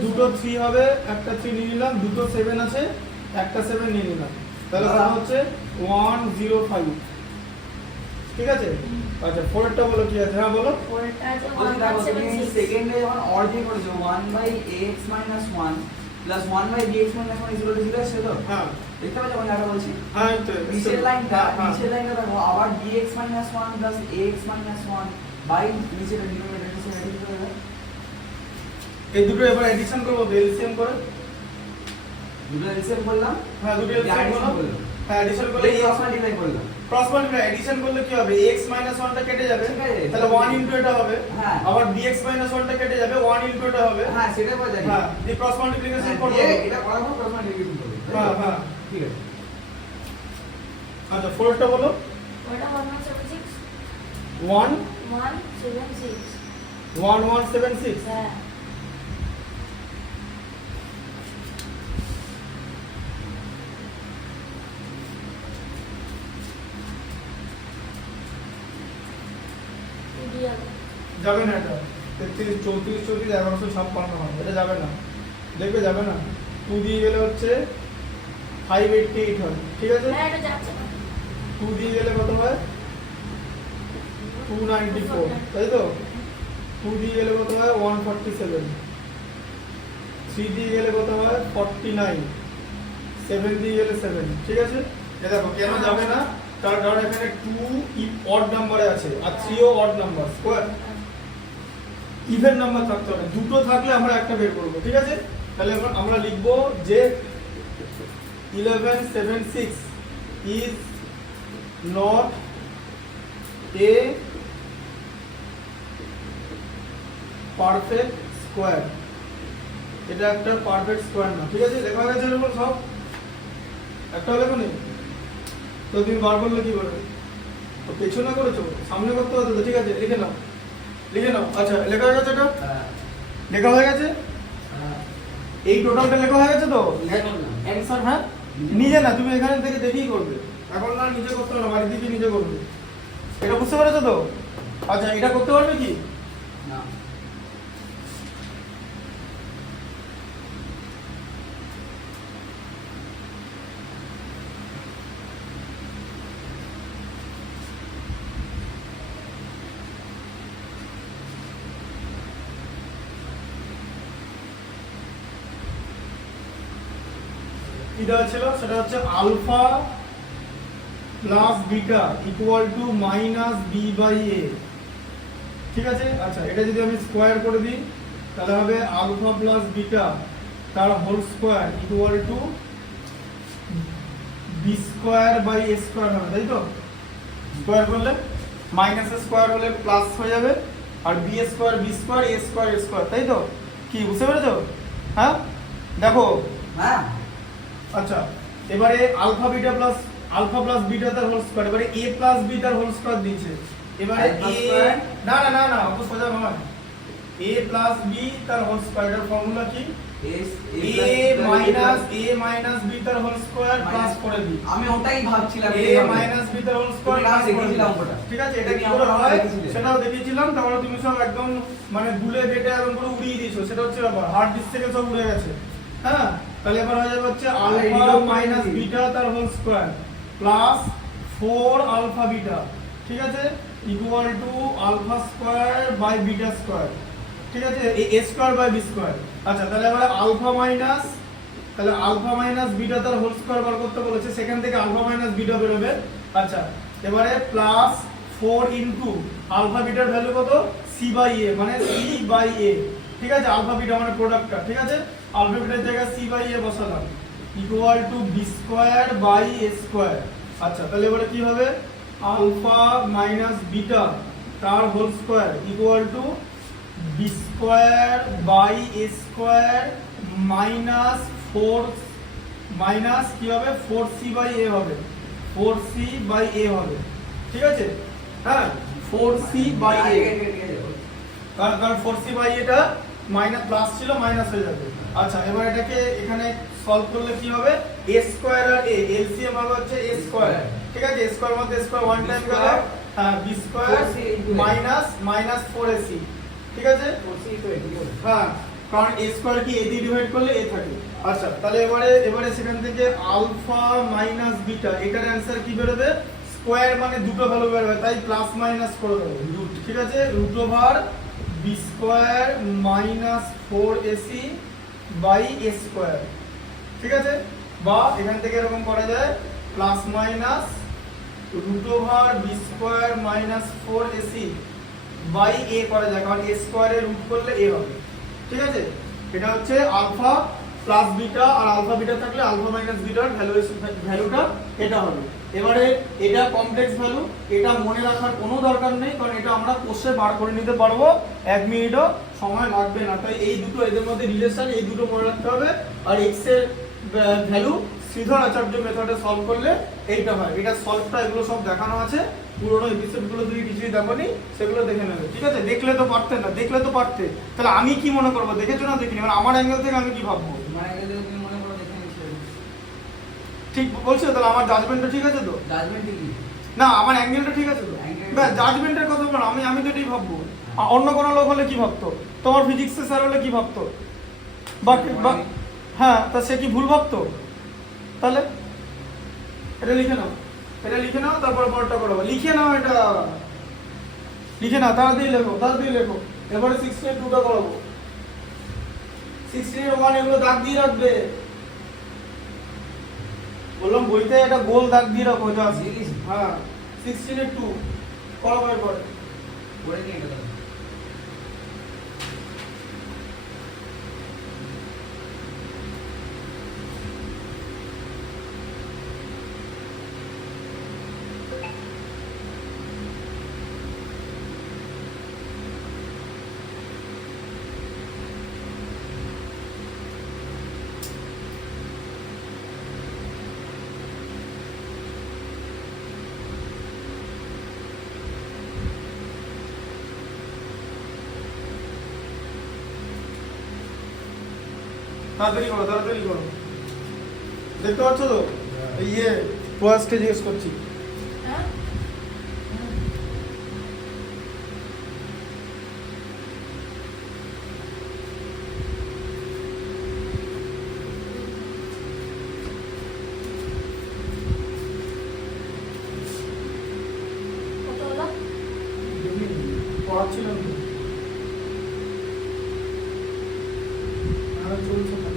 দুটো 3 হবে, একটা 3 নিয়ে নিলাম, দুটো 7 আছে, একটা 7 নিয়ে নিলাম, তাহলে কত হচ্ছে? 105, ঠিক আছে? আচ্ছা পরেরটা বলো কি আছে? হ্যাঁ বলো। পরেরটা আছে বলছি দেখো তুমি 1176 সেকেন্ডে যখন অর দিয়ে করেছো 1/ax - 1 প্লাস 1/bx - 1 0 0 আসছে তো? হ্যাঁ দেখতে পাচ্ছ আমি যেটা বলছি? হ্যাঁ তো নিচের লাইনটা হ্যাঁ, নিচের লাইনটা দেখো, আবার bx - 1 প্লাস ax - 1 বাই নিচের ডিনোমিনেটর এর সাথে অ্যাডিং করে দাও। এই দুটো এবার এডিশন করব, এলসিএম করে। দুটো এলসিএম করলাম, হ্যাঁ দুটো এলসিএম করলাম, হ্যাঁ এডিশন করলে এই ক্রস মাল্টিপ্লাই করলাম। ক্রস মাল্টিপ্লাই এডিশন করলে কি হবে? x - 1 টা কেটে যাবে, ঠিক আছে। তাহলে 1 ইনটু এটা হবে, হ্যাঁ। আবার dx - 1 টা কেটে যাবে, 1 ইনটু এটা হবে। হ্যাঁ সেটাই বলা যায়। হ্যাঁ দিয়ে ক্রস মাল্টিপ্লিকেশন করব। এটা করার পর ক্রস মাল্টিপ্লিকেশন করবে। হ্যাঁ হ্যাঁ ঠিক আছে। আচ্ছা ফোরটা বলো। ওটা 1176 1 176 1176, হ্যাঁ যাবে না এটা, 33 34 34 1156 হবে, এটা যাবে না, দেখবে যাবে না। 2 দিয়ে গেলে হচ্ছে 588 হয়, ঠিক আছে? হ্যাঁ এটা যাচ্ছে না 2 দিয়ে গেলে কত হয়? 294, তাই তো? 2 দিয়ে গেলে কত হয়? 147, 3 দিয়ে গেলে কত হয়? 49, 7 দিয়ে গেলে 7, ঠিক আছে? এ দেখো কেন যাবে না, তার কারণ এখানে 2 অড নাম্বারে আছে আর 3 ও odd number, square even number থাকতে হবে, দুটো থাকলে আমরা একটা বের করব, ঠিক আছে? তাহলে আমরা লিখব যে 1176 is not a perfect square, এটা একটা পারফেক্ট স্কয়ার না, ঠিক আছে? লেখা হয়ে গেছে এরকম সব, একটা লেখো নেই তো তুমি বার করলে কি করবে? তো পেছনে করেছো, সামনে করতে হতো তো, ঠিক আছে লিখে নাও, লিখে নাও। আচ্ছা লেখা হয়ে গেছে, এটা হ্যাঁ লেখা হয়ে গেছে, হ্যাঁ এই টোটালটা লেখা হয়ে গেছে তো লিখে নাও। অ্যানসার। হ্যাঁ নিজে না, তুমি এখানে থেকে দেখেই করবে, এখন না নিজে করতে হবে না, বাড়ি থেকে নিজে করবে, এটা বুঝতে পেরেছো তো? আচ্ছা এটা করতে পারবে কি? না কি দেওয়া ছিল সেটা হচ্ছে alpha plus beta equal to minus b by a. ঠিক আছে, আচ্ছা এটা যদি আমি স্কোয়ার করে দিই তাহলে হবে আলফা প্লাস বিটা তার whole square equal to B square by A square হবে, তাই তো? স্কোয়ার করলে মাইনাস স্কোয়ার হলে প্লাস হয়ে যাবে, আর বি স্কোয়ার বি স্কোয়ার এ স্কোয়ার এ স্কোয়ার, তাই তো? কি বুঝতে পেরেছো? হ্যাঁ দেখো, হ্যাঁ আচ্ছা এবারে আলফা প্লাস বিটা তার হোল স্কয়ার, এবারে a প্লাস b তার হোল স্কয়ার দিয়েছে। এবারে Alpha a square? না না না না অত সোজা নয়, a প্লাস b তার হোল স্কয়ার এর ফর্মুলা কি? a মাইনাস b তার হোল স্কয়ার প্লাস করে b। আমি ওটাই ভাবছিলাম a মাইনাস b তার হোল স্কয়ার তুমি প্লাস করে দেখিয়েছিলাম b। ওটা। ঠিক আছে, এটা কি তুমি করে আমাকে হয় দেখিয়েছিলে। সেটাও দেখিয়েছিলাম, তারপরে তুমি সব একদম মানে গুলে বেটে একদম পুরো উড়িয়ে দিয়েছো, সেটা হচ্ছে ব্যাপার, হার্ড ডিস্ক থেকে সব উড়ে গেছে। হ্যাঁ, তাহলে এবার হয়ে যাবে হচ্ছে আলফা মাইনাস বিটা তার whole square plus 4 alpha beta, ঠিক আছে, equal to alpha square by beta square. ঠিক আছে, A square by B square. আচ্ছা তাহলে এবারে আলফা মাইনাস বিটা তার হোল স্কয়ার বার করতে বলেছে, সেখান থেকে আলফা মাইনাস বিটা বেরোবে। আচ্ছা এবারে প্লাস 4 ইনটু আলফা বিটার ভ্যালু কত? সি বাই এ, মানে সি বাই এ। ঠিক আছে, আলফা বিটা মানে প্রোডাক্টটা, ঠিক আছে, আলফা বিটার জায়গায় সি বাই এ বসালাম equal to B square by A square. আচ্ছা তাহলে এবারে কি হবে? আলফা মাইনাস বিটা তার whole square equal to B square by A square minus 4 minus কি হবে? 4c বাই এ হবে, 4c বাই এ হবে। ঠিক আছে, হ্যাঁ 4c বাই এ, কারণ 4c বাই এটা মাইনাস প্লাস ছিল মাইনাস হয়ে যাবে। আচ্ছা এবার এটাকে এখানে সলভ করলে কি হবে? a স্কয়ার আর a এলসিএম হবে হচ্ছে a স্কয়ার। ঠিক আছে, a স্কয়ার মধ্যে স্কয়ার ওয়ান টাইম গেল, হ্যাঁ b স্কয়ার মাইনাস 4ac। ঠিক আছে, হ্যাঁ কারণ a স্কয়ার কি a দিয়ে ডিভাইড করলে a থাকে। আচ্ছা তাহলে এবারে সেখান থেকে আলফা মাইনাস বিটা এটার অ্যানসার কি বেরোবে? স্কয়ার মানে দুটো ভ্যালু বেরোবে, তাই প্লাস মাইনাস করে দেবো রুট। ঠিক আছে, root over B square minus 4ac by A square. ঠিক আছে, বা এখান থেকে এরকম করা যায় plus minus root over B square minus 4ac by a করা যায়, কারণ এ স্কয়ারে রুট করলে এ হবে। ঠিক আছে, এটা হচ্ছে আলফা প্লাস বিটা, আর আলফা বিটা থাকলে আলফা মাইনাস বিটার ভ্যালুটা এটা হবে। এবারে এটা কমপ্লেক্স ভ্যালু, এটা মনে রাখার কোনো দরকার নেই, কারণ এটা আমরা কোষে বার করে নিতে পারবো, 1 মিনিটও সময় লাগবে না। তাই এই দুটো এদের মধ্যে রিলেশন, এই দুটো মনে রাখতে হবে। আর এক্স এর ভ্যালু শ্রীধর আচার্য মেথডে সলভ করলে এইটা হয়। এটা সলভটা এগুলো সব দেখানো আছে, পুরোনো এপিসোডগুলো যদি কিছুই দেখোনি সেগুলো দেখে নেবে। ঠিক আছে, দেখলে তো পারতে না, দেখলে তো পারতে, তাহলে আমি কি মনে করবো? দেখেছো না দেখিনি, মানে আমার অ্যাঙ্গেল থেকে আমি কি ভাববো? ঠিক বলছো? তাহলে আমার জাজমেন্টটা ঠিক আছে তো? না আমার অ্যাঙ্গেলটা ঠিক আছে তো? ব্যাস, জাজমেন্টের কথা বলো, আমি তো এটাই ভাববো। অন্য কোনো লোক হলে কি ভাবতো? তোমার ফিজিক্সের স্যার হলে কি ভাবতো? বা হ্যাঁ, তা সে কি ভুল ভাবতো? তাহলে এটা লিখে নাও, তারপর পরটা করবো। লিখে নাও, এটা লিখে নাও, তাড়াতাড়ি লেখো। এবারে 16 করাবো, 16 1 এগুলো দাগ দিয়ে রাখবে। বললাম বইতে এটা গোল দাগ দিয়ে রাখো, এটা আছে। হ্যাঁ 16 2 করাবো এরপরে। তাড়াতাড়ি করো। দেখতে পাচ্ছ তো? প্রয়াসকে জিজ্ঞেস করছি। হ্যাঁ কত হলো? পড়াচ্ছিলাম তো। আর চলছে না।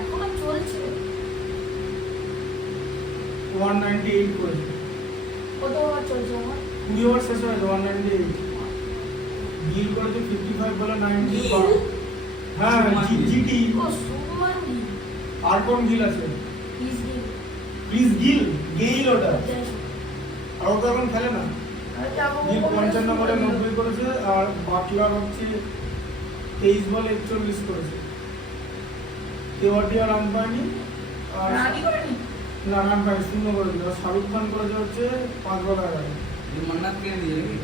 এখনো 198 করেছে। কত ওভার চলছে আমার? 20 ওভার শেষ হয়েছে 198। গিল করেছে 55 বলে 90। গিল? হ্যাঁ জিটি। ও সুমান গিল। আর কোন গিল আছে? প্লিজ গিল। প্লিজ গিল, গেইল ওটা। যাই হোক। আর ও তো এখন খেলে না। আমি যাবো গিল বলে 55 বলে শুরু 90 করেছে আর বাটলার হচ্ছে 23 বলে 41 করেছে। কেওয়ার্ডি আর রান পায়নি। আর রানি করেনি? না রান পায়নি, শূন্য করে দিল। আর শাহরুখ খান করেছে হচ্ছে 5 বলে 11। ये मन्नत के लिए नहीं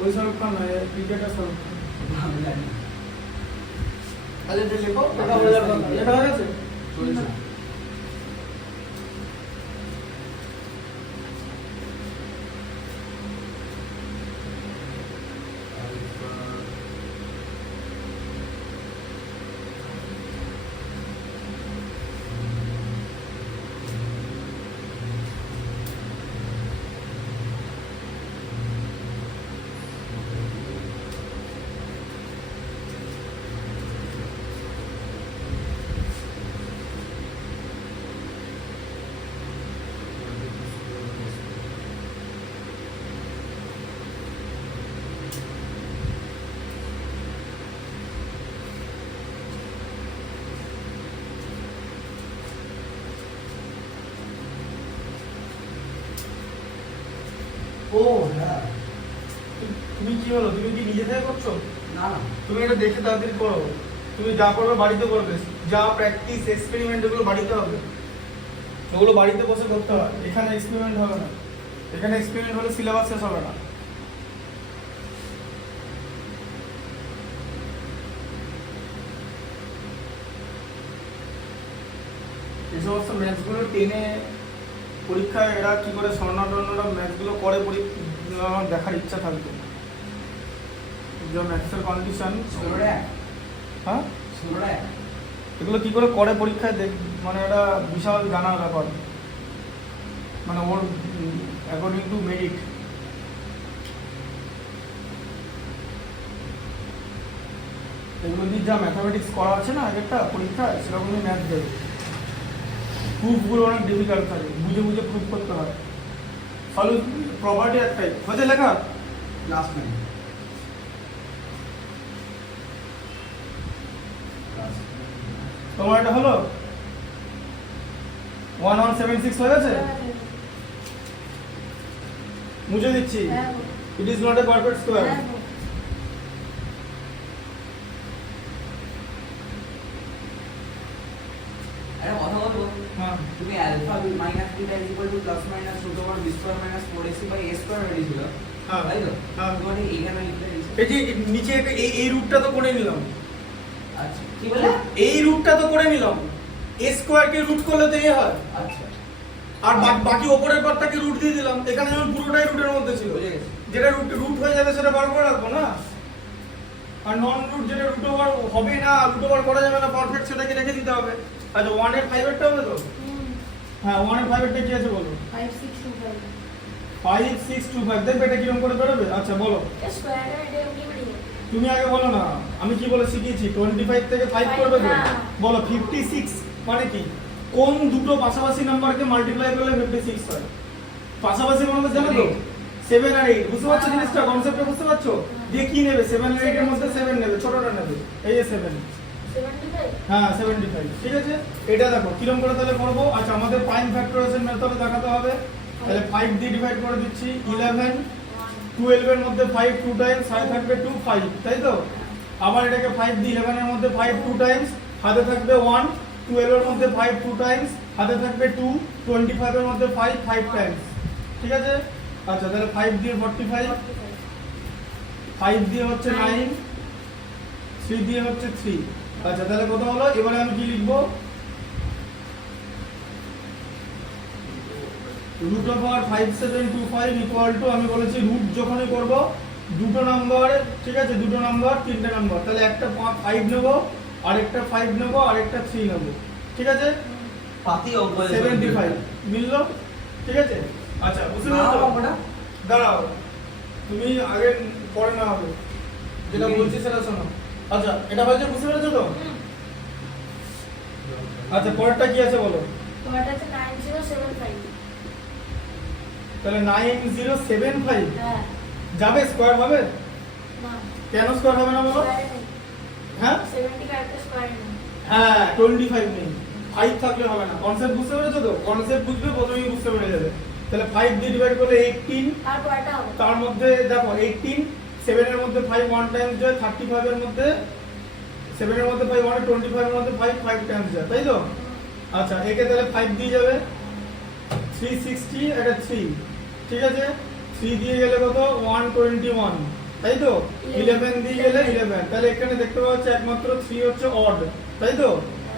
ওই শাহরুখ খান নয়, ক্রিকেটার শাহরুখ খান। আমি জানি তাহলে এটা লেখো, এটা হয়ে যাবে। এটা হয়ে গেছে? চলছে ও হ্যাঁ। তুমি কি হলো? তুমি কি নিজে থেকে করছো? না না তুমি এটা দেখে তাড়াতাড়ি করো। তুমি যা করবে বাড়িতে করবে, যা প্র্যাকটিস এক্সপেরিমেন্ট এগুলো বাড়িতে হবে। ওগুলো বাড়িতে বসে করতে হয়, এখানে এক্সপেরিমেন্ট হবে না। এখানে এক্সপেরিমেন্ট হলে সিলেবাস শেষ হবে না। এই সমস্ত ম্যাথসগুলো টেনে পরীক্ষায় এরা কি করে স্বর্ণাটর্ণরা ম্যাথসগুলো করে আমার দেখার ইচ্ছা থাকবে। যে ম্যাথসের কন্ডিশন, 16 হ্যাঁ 16 এগুলো কি করে করে পরীক্ষায় দেখ, মানে এটা বিশাল জানার ব্যাপার। মানে ওর অ্যাকর্ডিং টু মেরিট। এগুলো দিয়ে যা ম্যাথামেটিক্স করা আছে না আগেরটা পরীক্ষায়, সেরকমই ম্যাথ দেবে। প্রুফগুলো অনেক ডিফিকাল্ট থাকে, বুঝে বুঝে প্রুফ করতে হয়। সলিড প্রপার্টি একটাই হয়েছে লেখা। लास्ट में তোমার এটা হলো 1176 হয়ে গেছে। মুছে দিচ্ছি। হ্যাঁ it is not a perfect square. হ্যাঁ अरे কথা বলবো হ্যাঁ তুমি alpha minus beta equal to plus minus root over B square minus 4ac by a square ready ছিল হ্যাঁ। তাই তো হ্যাঁ। তোমার এইখানে লিখতে দিয়েছে এই যে নিচে এই রুটটা তো করে নিলাম। আচ্ছা কি বলে এই রুটটা তো করে নিলাম। a স্কয়ার কে রুট করলে তো এ হয়। আচ্ছা আর বাকি উপরের পার্টটাকে রুট দিয়ে দিলাম। এখানে যেমন পুরোটাই রুটের মধ্যে ছিল, বুঝে গেছি যেটা রুট হয়ে যাবে সেটা বার করে রাখবো না। আর নন রুট যেটা রুট ওভার হবে না, রুট ওভার করা যাবে না পারফেক্ট, সেটাকে রেখে দিতে হবে। আচ্ছা 1 এর 5 এরটা হবে তো? হ্যাঁ 1 এর 5 এরটা কি আছে বলো? 5625 5625 দেখবে এটা কিরকম করে বেরোবে। আচ্ছা বলো, স্কয়ার এটা এমনি তুমি আগে বলো না। আমি কি বলে শিখিয়েছি? 25 থেকে 5 করবে তো? না। বলো 56 মানে কি? কোন দুটো পাশাপাশি নাম্বারকে মাল্টিপ্লাই করলে 56 হয়? পাশাপাশি মানে জানো তো? 7 আর 8 বুঝতে পারছো জিনিসটা, কনসেপ্টটা বুঝতে পারছো? যে কি নেবে 7 আর 8 এর মধ্যে 7 নেবে, ছোটটা নেবে। এই যে 7। 75 হ্যাঁ 75 ঠিক আছে। এটা দেখো কিরকম করে তাহলে করব। আচ্ছা আমাদের প্রাইম ফ্যাক্টরাইজেশন মেথডে দেখাতে হবে। তাহলে 5 দিয়ে ডিভাইড করে দিচ্ছি 11, 12 এর মধ্যে 5 2 টাইমস, হাতে থাকবে 2 5 তাই তো। আবার এটাকে 5 দিয়ে 11 এর মধ্যে 5 2 টাইমস, হাতে থাকবে 1, 12 এর মধ্যে 5 2 টাইমস, হাতে থাকবে 2, 25 এর মধ্যে 5 5 টাইমস ঠিক আছে। আচ্ছা তাহলে 5 দিয়ে 45, 5 দিয়ে হচ্ছে 9, 3 দিয়ে হচ্ছে 3। আচ্ছা তাহলে কত হলো? এবারে আমি কি লিখবো? রুট ওভার 5725 ইকুয়াল টু, আমি বলেছি রুট যখনই করব দুটো নাম্বার, ঠিক আছে, দুটো নাম্বার তিনটে নাম্বার, তাহলে একটা 5 নেব, আরেকটা 5 নেব, আরেকটা 3 নেব, ঠিক আছে। পাতি অঙ্ক 75 মিললো, ঠিক আছে। আচ্ছা বুঝতে না পারছো? অঙ্কটা দাঁড়াও, তুমি আগে পরে না হবে, যেটা বলছি সেটা শোনো। আচ্ছা এটা হয়েছে, বুঝতে পেরেছো তো? আচ্ছা পরেরটা কি আছে বলো? তোমারটা হচ্ছে 9075 তাহলে 9075 হ্যাঁ যাবে, স্কোয়ার হবে? না কেন স্কোয়ার হবে না বলো? স্কয়ারে নেই হ্যাঁ 75 টা স্কয়ারে নেই হ্যাঁ 25 নেই, 5 থাকলে হবে না। কনসেপ্ট বুঝতে পেরেছো তো? কনসেপ্ট বুঝবে প্রথমেই বুঝতে পেরে যাবে। তাহলে 5 দিয়ে ডিভাইড করলে 18, আর কয়টা হবে তার মধ্যে দেখো 18, 7 এর মধ্যে 5 1 টাইমস যায়, 35 এর মধ্যে 7 এর মধ্যে 5 1, 25 এর মধ্যে 5 টাইমস যায়, তাই তো? আচ্ছা একে তাহলে 5 দিয়ে যাবে, 360, এটা 3, ঠিক আছে? 3 দিয়ে গেলে কত? 121, তাই তো? 11 দিয়ে গেলে 11, তাহলে এখানে দেখতে পাচ্ছ একমাত্র 3 হচ্ছে অড, তাই তো?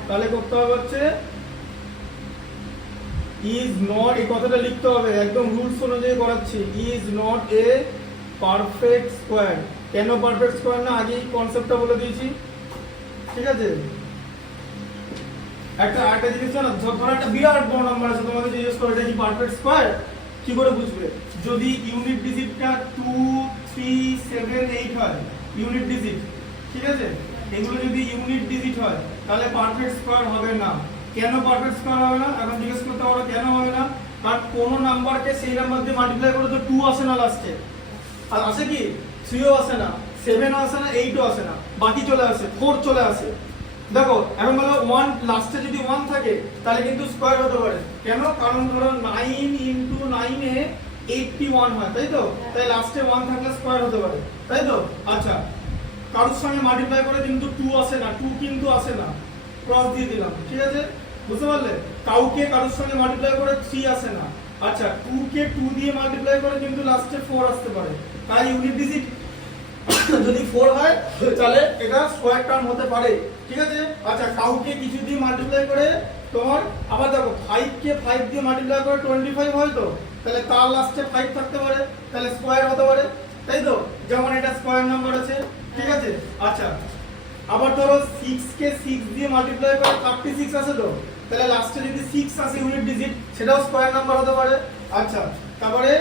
তাহলে করতে হবে হচ্ছে ইজ নট, এই কথাটা লিখতে হবে একদম রুলস অনুযায়ী করাচ্ছি, is not a perfect square. কেন পারফেক্ট স্কোয়ার না, আগেই কনসেপ্টটা বলে দিয়েছি, ঠিক আছে? একটা জিনিস জানো, ধরো একটা বিরাট বড় নাম্বার আছে, তোমাকে জিজ্ঞেস করে এটা কি পারফেক্ট স্কোয়ার, কি করে বুঝবে? যদি ইউনিট ডিজিটটা 2 3 7 8 হয়, ইউনিট ডিজিট, ঠিক আছে? এগুলো যদি ইউনিট ডিজিট হয় তাহলে পারফেক্ট স্কোয়ার হবে না। কেন পারফেক্ট স্কোয়ার হবে না এখন জিজ্ঞেস করতে পারো, কেন হবে না? কারণ কোন নাম্বারকে সেই নাম্বার দিয়ে মাল্টিপ্লাই করে তো 2 আসে না লাস্টে, আর আসে কি 3ও আসে না, 7ও আসে না, 8ও আসে না, বাকি চলে আসে 4 চলে আসে। দেখো এখন বলো 1 লাস্টে যদি 1 থাকে তাহলে কিন্তু স্কয়ার হতে পারে। কেন? কারণ ধরো 9 ইনটু 9 এ 81 হয়, তাই তো? তাই লাস্টে 1 থাকলে স্কয়ার হতে পারে, তাই তো? আচ্ছা কারোর সঙ্গে মাল্টিপ্লাই করে কিন্তু 2 আসে না, 2 কিন্তু আসে না, ক্রস দিয়ে দিলাম, ঠিক আছে? বুঝতে পারলে? কাউকে কারোর সঙ্গে মাল্টিপ্লাই করে 3 আসে না। আচ্ছা 2 কে 2 দিয়ে মাল্টিপ্লাই করে কিন্তু লাস্টে 4 আসতে পারে, তাই ইউনিট ডিজিট যদি 4 হয় তাহলে এটা স্কয়ার টার্ম হতে পারে, ঠিক আছে? আচ্ছা কাউকে কিছু দিয়ে মাল্টিপ্লাই করে তোমার আবার দেখো 5 কে 5 দিয়ে মাল্টিপ্লাই করে 25 হয় তো, তাহলে তার লাস্টে 5 থাকতে পারে, তাহলে স্কয়ার হতে পারে, তাই তো? যেমন এটা স্কয়ার নাম্বার আছে, ঠিক আছে? আচ্ছা আবার ধরো 6 কে 6 দিয়ে মাল্টিপ্লাই করে 36 আসে তো, তাহলে লাস্টে যদি 6 আসে ইউনিট ডিজিট, সেটাও স্কয়ার নাম্বার হতে পারে। আচ্ছা তারপরে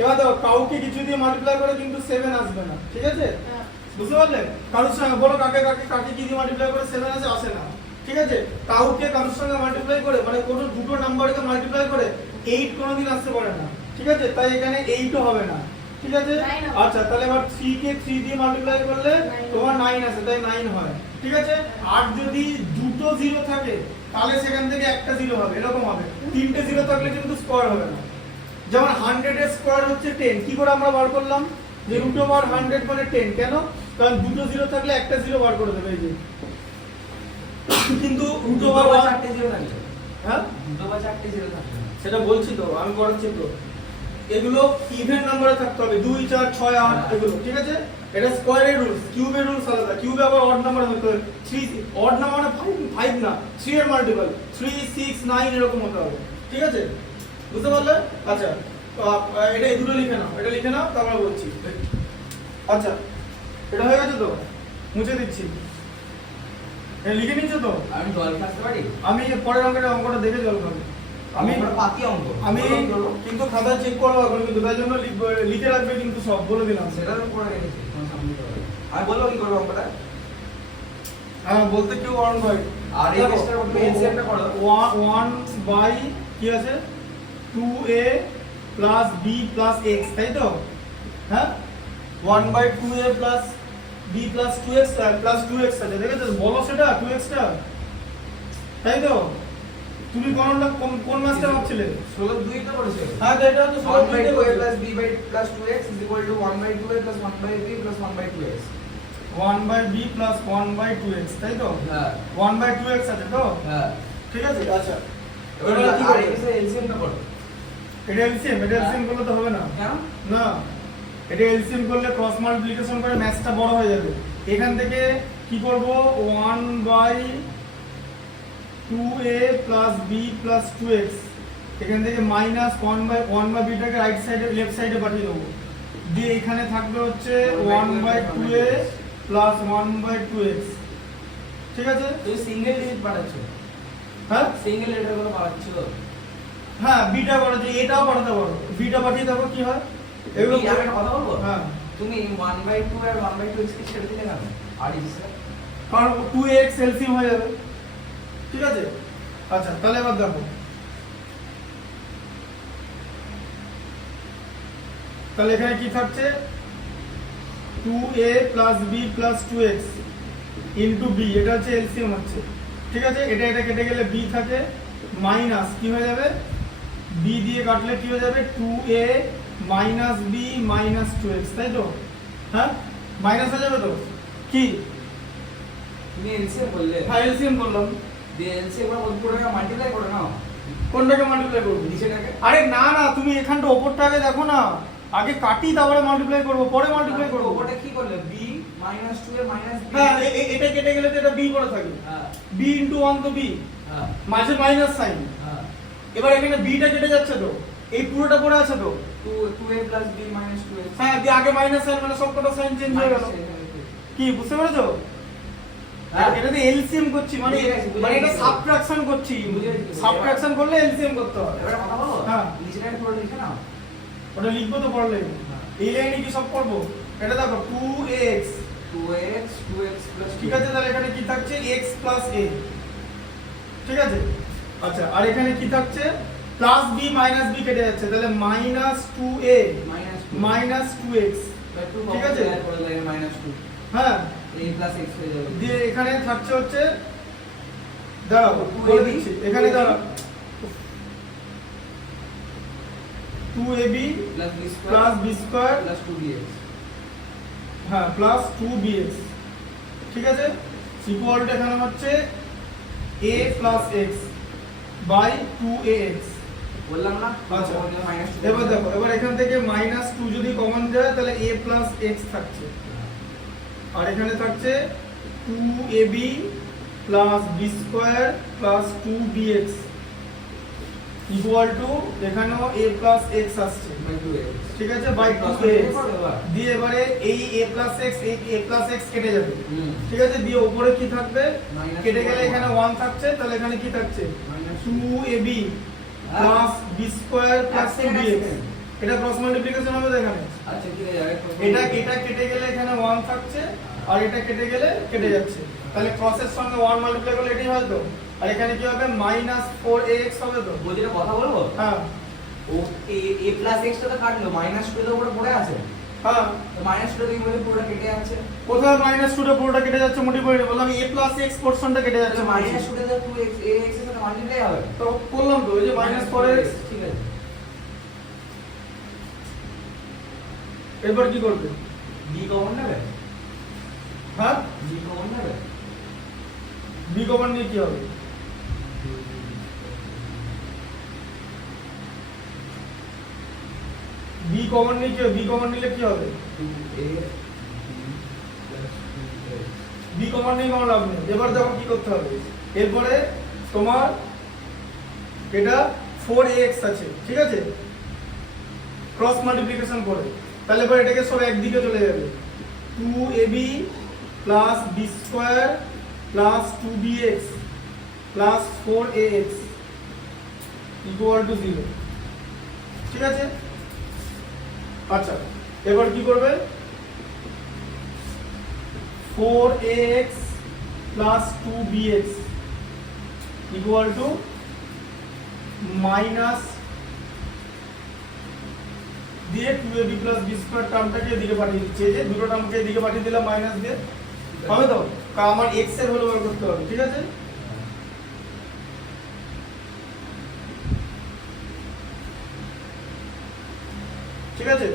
এবার দেখো কাউকে কিছু দিয়ে মাল্টিপ্লাই করে কিন্তু 7 আসবে না, ঠিক আছে? হ্যাঁ বুঝতে পারলে? কারোর সঙ্গে বলো কাকে কাকে কাকে কি দিয়ে মাল্টিপ্লাই করে 7 আসে? আসে না, ঠিক আছে? কাউকে কারোর সঙ্গে মাল্টিপ্লাই করে মানে কোনো দুটো নাম্বারকে মাল্টিপ্লাই করে 8 কোনোদিন আসতে পারে না, ঠিক আছে? তাই এখানে 8ও হবে না, ঠিক আছে? 9 হবে। আচ্ছা তাহলে এবার 3 কে 3 দিয়ে মাল্টিপ্লাই করলে 9 তোমার 9 আসে, তাই 9 হয়, ঠিক আছে? আর যদি দুটো 0 থাকে তাহলে সেখান থেকে একটা 0 হবে, এরকম হবে। তিনটে 0 থাকলে কিন্তু স্কয়ার হবে না। যেমন 100 এর স্কয়ার হচ্ছে 10, কি করে আমরা বার করলাম? যে রুট ওভার 100 মানে 10, কেন? কারণ দুটো 0 থাকলে একটা 0 বার করে দেবে, এই যে। কিন্তু রুট ওভার 4টে 0 থাকবে, হ্যাঁ 2 বা 4টে 0 থাকবে না। সেটা বলছি তো, আমি করাচ্ছি তো। এগুলো ইভেন নাম্বারে থাকতে হবে, 2 4 6 8 এগুলো, ঠিক আছে? এটা স্কয়ারের রুলস, কিউবের রুলস আলাদা। কিউবে আবার অড নাম্বার হতে হবে, 3 অড নাম্বার মানে 5 না, 3 এর মাল্টিপল 3 6 9 এরকম হতে হবে, ঠিক আছে? বুঝতে পারলে? আচ্ছা তো এটা এই দুটো লিখে নাও, এটা লিখে নাও তারপর বলছি। আচ্ছা এটা হয়ে গেছে তো, মুছে দিচ্ছি। এটা লিখে নিচ্ছ তো? আমি জল খেতে পারি? আমি পরের অঙ্কটা দেখে জল খাবো। আমি আমরা বাকি অঙ্ক আমি বলো। কিন্তু খাতা চেক করবো এখন, কিন্তু তাই জন্য লিখে রাখবে কিন্তু সব বলে দিলাম। সেটা তো করে রেখেছি, কোনো সমস্যা হবে না। আর বলো কি করবো অঙ্কটা? হ্যাঁ বলতে কেউ অন ভাই। আর এই চেষ্টা করবে এলসিএমটা করো। 1 বাই কি আছে 2a plus b plus x, তাই তো? হ্যাঁ 1 by 2a plus b plus 2x plus 2x আছে, দেখেছো? বলো সেটা 2x টা, তাই তো? তুমি কোন মাসটা ভাবছিলে? 16 2 তো করেছে। হ্যাঁ তো এটা তো 1 by 2a সব plus b by plus 2x is equal to 1 by 2a plus 1 by b plus 1 by 2x. 1 by b plus 1 by 2x, তাই তো? হ্যাঁ 1 বাই 2x আছে তো, হ্যাঁ। ঠিক আছে? আচ্ছা এবার এবার কি আর করবে? এসে এলসিএমটা করো। এটা এলসিএম, এটা এলসিএম করলে তো হবে না। কেন? না এটা এলসিএম করলে ক্রস মাল্টিপ্লিকেশন করে ম্যাথটা বড় হয়ে যাবে। এখান থেকে কি করব 1 by 2a plus b plus 2x, এখান থেকে মাইনাস 1 বাই bটাকে রাইট সাইডে লেফট সাইডে পাঠিয়ে দেবো, দিয়ে এখানে থাকবে হচ্ছে 1 by 2a plus 1 by 2x, ঠিক আছে? তুই সিঙ্গেল ডিজিট পাঠাচ্ছ, হ্যাঁ সিঙ্গেল লেটার গুলো পাঠাচ্ছ তো। হ্যাঁ বিটা পাঠাচ্ছি, এটাও পাঠাতে পারো, বিটা পাঠিয়ে দেখো কি হয়। এগুলো আমি একটা কথা বলবো? হ্যাঁ তুমি 1 by 2 আর 1 by 2x কে ছেড়ে দিলে কেন? আর ইসে কারণ 2x এলসিএম হয়ে যাবে, ঠিক আছে? আচ্ছা তাহলে এবার দেখো তাহলে এখানে কি থাকছে 2a plus b plus 2x into b, এটা হচ্ছে এলসিএম হচ্ছে, ঠিক আছে। এটা এটা কেটে গেলে b থাকে, মাইনাস কি হয়ে যাবে, b দিয়ে কাটলে কি হয়ে যাবে 2a minus b minus 2x, তাই তো? হ্যাঁ, মাইনাস হয়ে যাবে তো কি? তুমি এলসিএম বললে, হ্যাঁ এলসিএম করলাম। দিয়ে এলসিএম এর মধ্যে পুরোটাকে মাল্টিপ্লাই করে নাও, কোনটাকে মাল্টিপ্লাই করবো? নিচেটাকে। আরে না না, তুমি এখানটা ওপরটা আগে দেখো না, আগে কাটি তারপরে মাল্টিপ্লাই করবো, পরে মাল্টিপ্লাই করবো। ওটা কি করলে b মাইনাস 2 এর মাইনাস b। হ্যাঁ এটা কেটে গেলে তো এটা b পড়ে থাকে, হ্যাঁ b ইনটু 1 তো b, হ্যাঁ মাঝে মাইনাস সাইন। হ্যাঁ, এবার এখানে b টা কেটে যাচ্ছে তো, এই পুরোটা পড়ে আছে তো। 2a plus b minus 2x। হ্যাঁ দিয়ে আগে মাইনাস সাইন মানে সবকটা সাইন চেঞ্জ হয়ে গেল। কি বুঝতে পেরেছো? হ্যাঁ। এটাতে এলসিএম করছি মানে বুঝে গেছি, বুঝে মানে এটা গেছি। সাবট্রাকশন করছি, বুঝে গেছি। সাবট্রাকশন করলে এলসিএম করতে হয়। এবারে কথা বলো, হ্যাঁ। নিচেটাকে পুরো লিখে নাও। ওটা লিখবো তো পড়লে, এই লাইনে কি সব করবো? এটা দেখো 2x, 2x প্লাস ঠিক আছে। তাহলে এখানে কি থাকছে x প্লাস a, ঠিক আছে। আচ্ছা আর এখানে কি থাকছে প্লাস b মাইনাস b কেটে যাচ্ছে, তাহলে minus 2a minus minus 2x, ঠিক আছে। করে লাগে মাইনাস 2 হ্যাঁ a প্লাস x হয়ে যাবে। দিয়ে এখানে থাকছে হচ্ছে, দাঁড়াও 2ab বলে দিচ্ছি, এখানে দাঁড়াও 2ab plus b plus b square, plus 2bx। হ্যাঁ প্লাস 2bx, ঠিক আছে। ইকুয়াল টু এখানে হচ্ছে a plus x by 2ax। বললাম না আচ্ছা মাইনাস 2। এবার দেখো, এবার এখান থেকে মাইনাস 2 যদি কমন যায় তাহলে a প্লাস x থাকছে, আর এখানে থাকছে 2ab plus b square plus 2bx equal to এখানেও a প্লাস x আসছে, বাই 2x। ঠিক আছে, বাই 2ax। দিয়ে এবারে এই a প্লাস x, এই a প্লাস x কেটে যাবে, ঠিক আছে। দিয়ে উপরে কি থাকবে, Minus কেটে গেলে 2 এখানে 1 থাকছে, তাহলে এখানে কি থাকছে minus 2ab plus b square plus এক second, 2bx। এক second। এটা ক্রস মাল্টিপ্লিকেশন হবে তো এখানে, আচ্ছা ঠিক আছে। এটা কেটে গেলে এখানে 1 থাকছে, আর এটা কেটে গেলে কেটে যাচ্ছে, তাহলে ক্রসের সঙ্গে 1 মাল্টিপ্লাই করলে এটাই হয় তো। আর এখানে কি হবে মাইনাস 4ax হবে তো। বলছি কথা বলবো, হ্যাঁ ও a প্লাস x টা তো কাটলো, মাইনাস 2 এর উপরে পড়ে আছে, হ্যাঁ, তো মাইনাস 2 থেকে বলে পুরোটা কেটে যাচ্ছে। কোথায় মাইনাস 2 টা পুরোটা কেটে যাচ্ছে, মোটিভেট বললাম a প্লাস x পোরশনটা কেটে যাচ্ছে, তাহলে মাইনাস 2 তে 2x ax এর সাথে মাল্টিপ্লাই হবে, তো বললাম তো এই যে মাইনাস 4ax। ঠিক আছে। এরপর কি করবে, b কমন নেবে, হ্যাঁ b কমন নেবে। b কমন নিয়ে কি হবে, b কমন নিয়ে কি হবে, b কমন নিলে কি হবে, 2a plus 2x। b common নিয়ে কোনো লাভ নেই। এবার দেখো কি করতে হবে, এরপরে তোমার এটা 4ax আছে, ঠিক আছে, ক্রস মাল্টিপ্লিকেশন করে, তাহলে এবার এটাকে সব একদিকে চলে যাবে, 2ab plus b square plus 2bx plus 4ax equal to 0, ঠিক আছে। আচ্ছা এবার কি করবে, 4ax plus 2bx equal to minus দিয়ে 2ab প্লাস b স্কয়ার টার্মটাকে এদিকে পাঠিয়ে দিচ্ছে, এই যে দুটো টার্মকে এদিকে পাঠিয়ে দিলাম মাইনাস দিয়ে, হবে তো। কারণ আমার x এর ভ্যালু বের করতে হবে, ঠিক আছে। ঠিক আছে,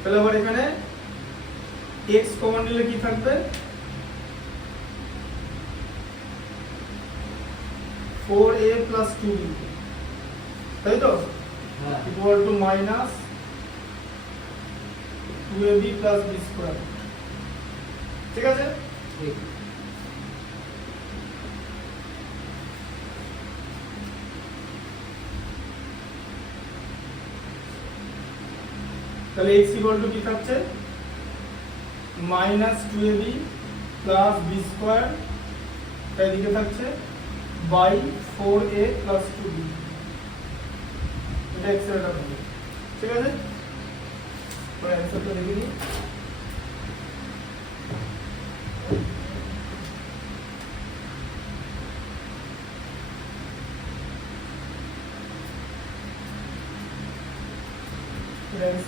তাহলে আবার এখানে x কমন নিলে কি থাকবে, 4a প্লাস 2b, তাই তো, হ্যাঁ equal to minus 2ab plus b square, ঠিক আছে। ঠিক। তাহলে x ইকুয়াল টু কি থাকছে minus 2ab plus b square, তাই দিকে থাকছে বাই 4a প্লাস 2b, এটা x এর এটা হবে, ঠিক আছে। পরে অ্যানসারটা দেখে নিই।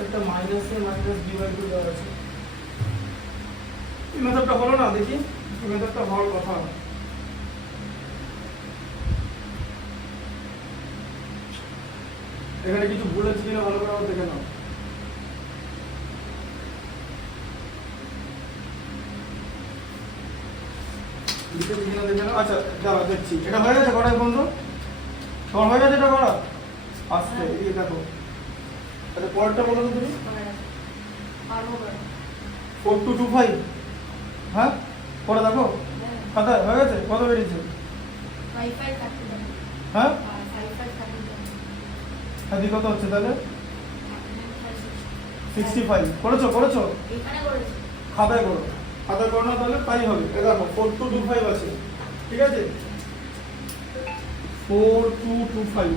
একটা মাইনাসে মাইনাস বি বাই টু দেওয়া আছে। এই মেথডটা হলো না, দেখি এই মেথডটা হওয়ার কথা। এখানে কিছু ভুল আছে কিনা ভালো করে আবার দেখে নাও। লিখেছি কিনা দেখে নাও। আচ্ছা দাঁড়া দেখছি, এটা হয়ে গেছে করা বন্ধু? তোমার হয়ে গেছে এটা করা? আস্তে এই দেখো। আচ্ছা পরেরটা বলো তো তুমি। পারবো করে 4225, হ্যাঁ পরে দেখো খাতায় হয়ে গেছে। কত বেরিয়েছে? 55 কাটতে দেন হ্যাঁ 55 কাটতে দেন আদি কত হচ্ছে তাহলে? 65 করেছো করেছো? এখানে করেছি খাতায় করো, খাতায় করো না তাহলে তাই হবে। এ দেখো 4225 আছে, ঠিক আছে? 4225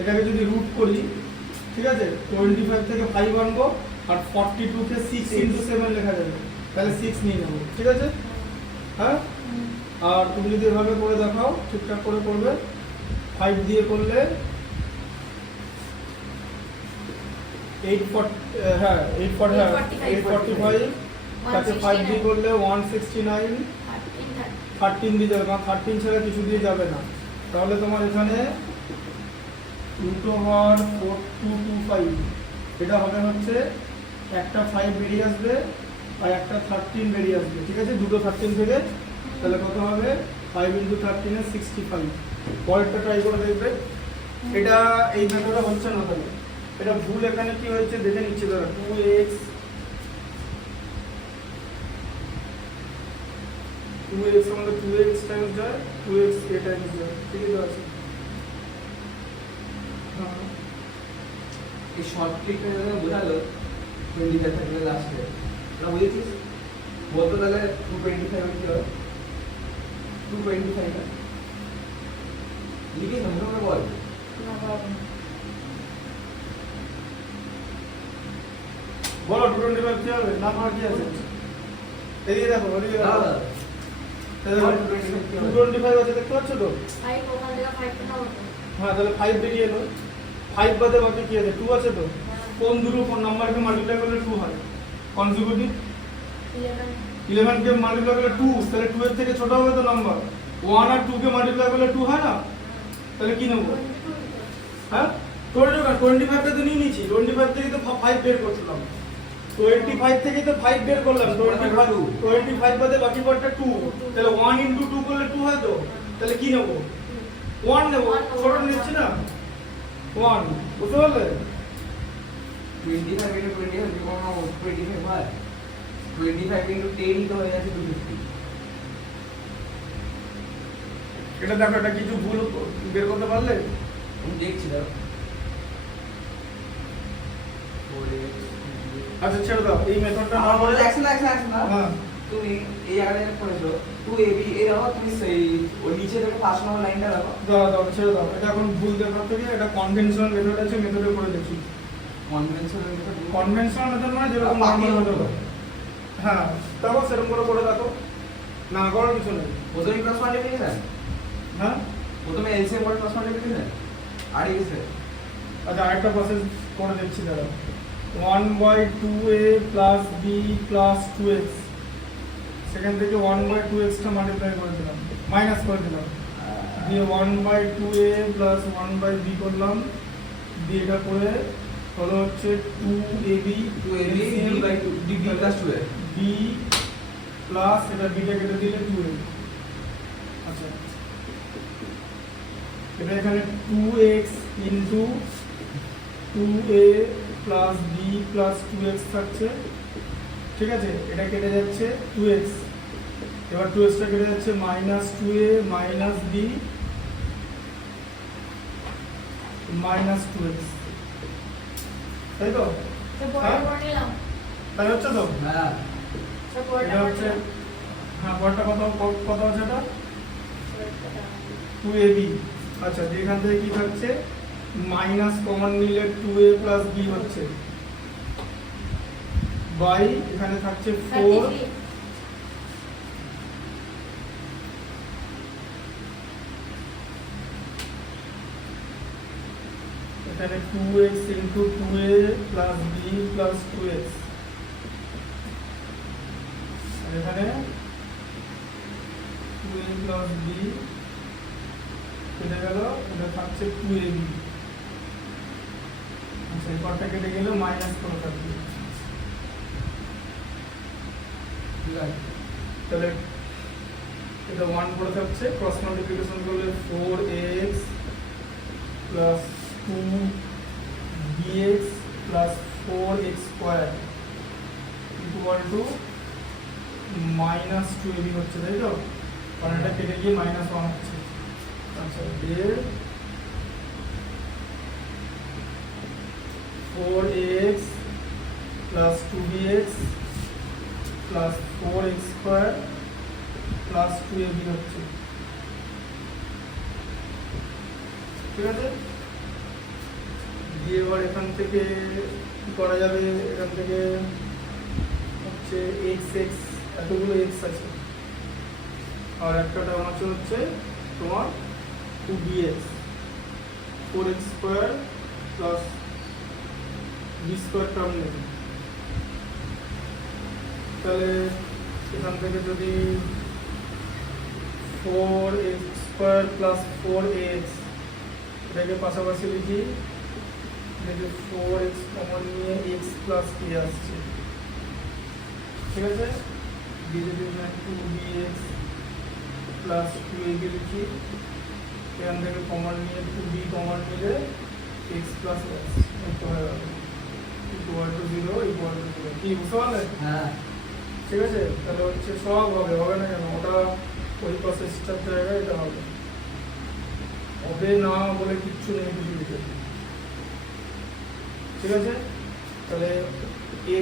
এটাকে যদি রুট করি, ঠিক আছে, 25 থেকে 5 আনবো আর 42 কে 6 ইনটু 7 লেখা যাবে, তাহলে 6 নিয়ে নেবো, ঠিক আছে? হ্যাঁ, আর তুমি যদি এভাবে করে দেখাও ঠিকঠাক করে করবে। 5 দিয়ে করলে 845, তাকে 5 দিয়ে করলে 169, 13 দিয়ে যাবে, কারণ 13 ছাড়া কিছু দিয়ে যাবে না। তাহলে তোমার এখানে √4225 এটা হবে হচ্ছে একটা 5 বেরিয়ে আসবে আর একটা 13 বেরিয়ে আসবে, ঠিক আছে? দুটো 13 থেকে, তাহলে কত হবে? 5 × 13 এর 65। পরেরটা ট্রাই করে দেখবে। এটা এই মেথডটা হচ্ছে না, তাহলে এটা ভুল। এখানে কি হয়েছে দেখে নিচ্ছি দাঁড়া। 2x আমাদের 2x টাইমস যায়, 2x a টাইমস যায়, ঠিকই তো আছে। হ্যাঁ এই শর্ট ক্লিকটা যখন বোঝালো 25 থেকে লাস্টে, এটা বুঝেছিস? বলতো তাহলে 225 কি হবে? 225 লিখে নম্বর করে বল। না পারবো না বলো 225 কি হবে? না পাওয়ার কি আছে? এদিকে দেখো, ওদিকে দেখো। দাদা 225 আছে, দেখতে পাচ্ছ তো? 5 ওখান থেকে 5 টা হবে হ্যাঁ, তাহলে 5 বেরিয়ে এলো। 5 বাদে বাকি কি আছে? 2 আছে তো? কোন দুটো নাম্বারকে মাল্টিপ্লাই করলে 2 হয়? কনজিকিউটিভ 11 কে মাল্টিপ্লাই করলে 2, তাহলে 2 এর থেকে ছোট হবে তো নাম্বার। 1 আর 2 কে মাল্টিপ্লাই করলে 2 হয় না? তাহলে কি নেব? হ্যাঁ 25 টা তো নিয়ে নিয়েছি, 25 থেকে তো 5 বের করছিলাম। 25 থেকে তো 5 বের করলাম, 25 বাদে বাকি পড়টা 2, তাহলে 1 × 2 করলে 2 হয় তো? তাহলে কি নেব? 1 নেব, ছোট নিচ্ছি না 1, বুঝতে পারলে? 25 × 25 কি কোনো 25 হয়? 25 × 10 তো হয়ে যাচ্ছে 250। এটা দেখো, এটা কিছু ভুল বের করতে পারলে? আমি দেখছি দাও। আচ্ছা ছেড়ে দাও এই মেথডটা। আমার মনে হচ্ছে অ্যাকশন না। হ্যাঁ তুমি এই জায়গাটা করেছো 2ab এই দেখো, তুমি সেই ওই নিচে দেখো 5 নম্বর লাইনটা দেখো। দাও ছেড়ে দাও, এটা এখন ভুল দেখার থেকে এটা কনভেনশনাল মেথড আছে, মেথডে করে দেখি। কনভেনশনাল মেথড কনভেনশনাল মেথড মানে যেরকম বাকি নরমাল হতো। মেথড। হ্যাঁ তারপর সেরকম করে দেখো, না করার কিছু নেই। প্রথমে ক্রস মাল্টিপ্লিকেশন, হ্যাঁ প্রথমে এলসিএম করে ক্রস মাল্টিপ্লিকেশন আর এই আছে। আচ্ছা আরেকটা প্রসেস করে দেখছি দাঁড়া। 1/2a + b + 2x, সেখান থেকে 1/2x টা মাল্টিপ্লাই করে দিলাম, মাইনাস করে দিলাম, দিয়ে 1/2a + 1/b করলাম, দিয়ে এটা করে হলো হচ্ছে 2ab 2ab b/2 db + 2a b plus এটা বিটা কেটে দিলে 2a। আচ্ছা এটা এখানে 2x * 2a + b + 2x থাকছে, ঠিক আছে? এটা কেটে যাচ্ছে 2x, এবার 2x টা কেটে যাচ্ছে -2a - b - 2x, তাই তো? তো পরে করে নিলাম তাই হচ্ছে তো? হ্যাঁ তো পরে এটা হচ্ছে, হ্যাঁ পরেরটা কত আছে এটা? 2ab। আচ্ছা এখান থেকে কি থাকছে? মাইনাস কমন নিলে 2a + b হচ্ছে, বাই এখানে থাকছে 4, এখানে 2x into 2a plus b plus 2x, আর এখানে 2a plus b কেটে গেল, এটা থাকছে 2ab। আচ্ছা এই পার্টটা কেটে গেল, মাইনাস করে থাকবে। ঠিক আছে তাহলে এটা 1 করে থাকছে, ক্রস মাল্টিপ্লিকেশন করলে 4x plus 2bx plus 4x square equal to minus 2ab হচ্ছে, তাই তো? কারণ এটা কেটে গিয়ে মাইনাস 1 হচ্ছে। আচ্ছা এর 4x plus 2bx plus 4x square plus 2ab হচ্ছে, ঠিক আছে? দিয়ে এবার এখান থেকে কি করা যাবে, এখান থেকে হচ্ছে x x, এতগুলো x আছে, আর একটা টার্ম আছে হচ্ছে তোমার 2bx 4x square plus b square term নেবে। তাহলে এখান থেকে যদি 4x স্কয়ার প্লাস 4x এটাকে পাশাপাশি লিখি, দেখি 4x কমন নিয়ে x প্লাস k আসছে, ঠিক আছে? দিয়ে যদি 2bx প্লাস 2ab লিখি, এখান থেকে কমন নিয়ে 2b কমন নিলে x plus equal to 0 equal to 0। কি বুঝতে পারলে? হ্যাঁ ঠিক আছে, তাহলে হচ্ছে সব হবে, হবে না কেন? ওটা ওই প্রসেসটার জায়গায় এটা হবে, হবে না বলে কিচ্ছু নেই কিছু লিখে, ঠিক আছে? তাহলে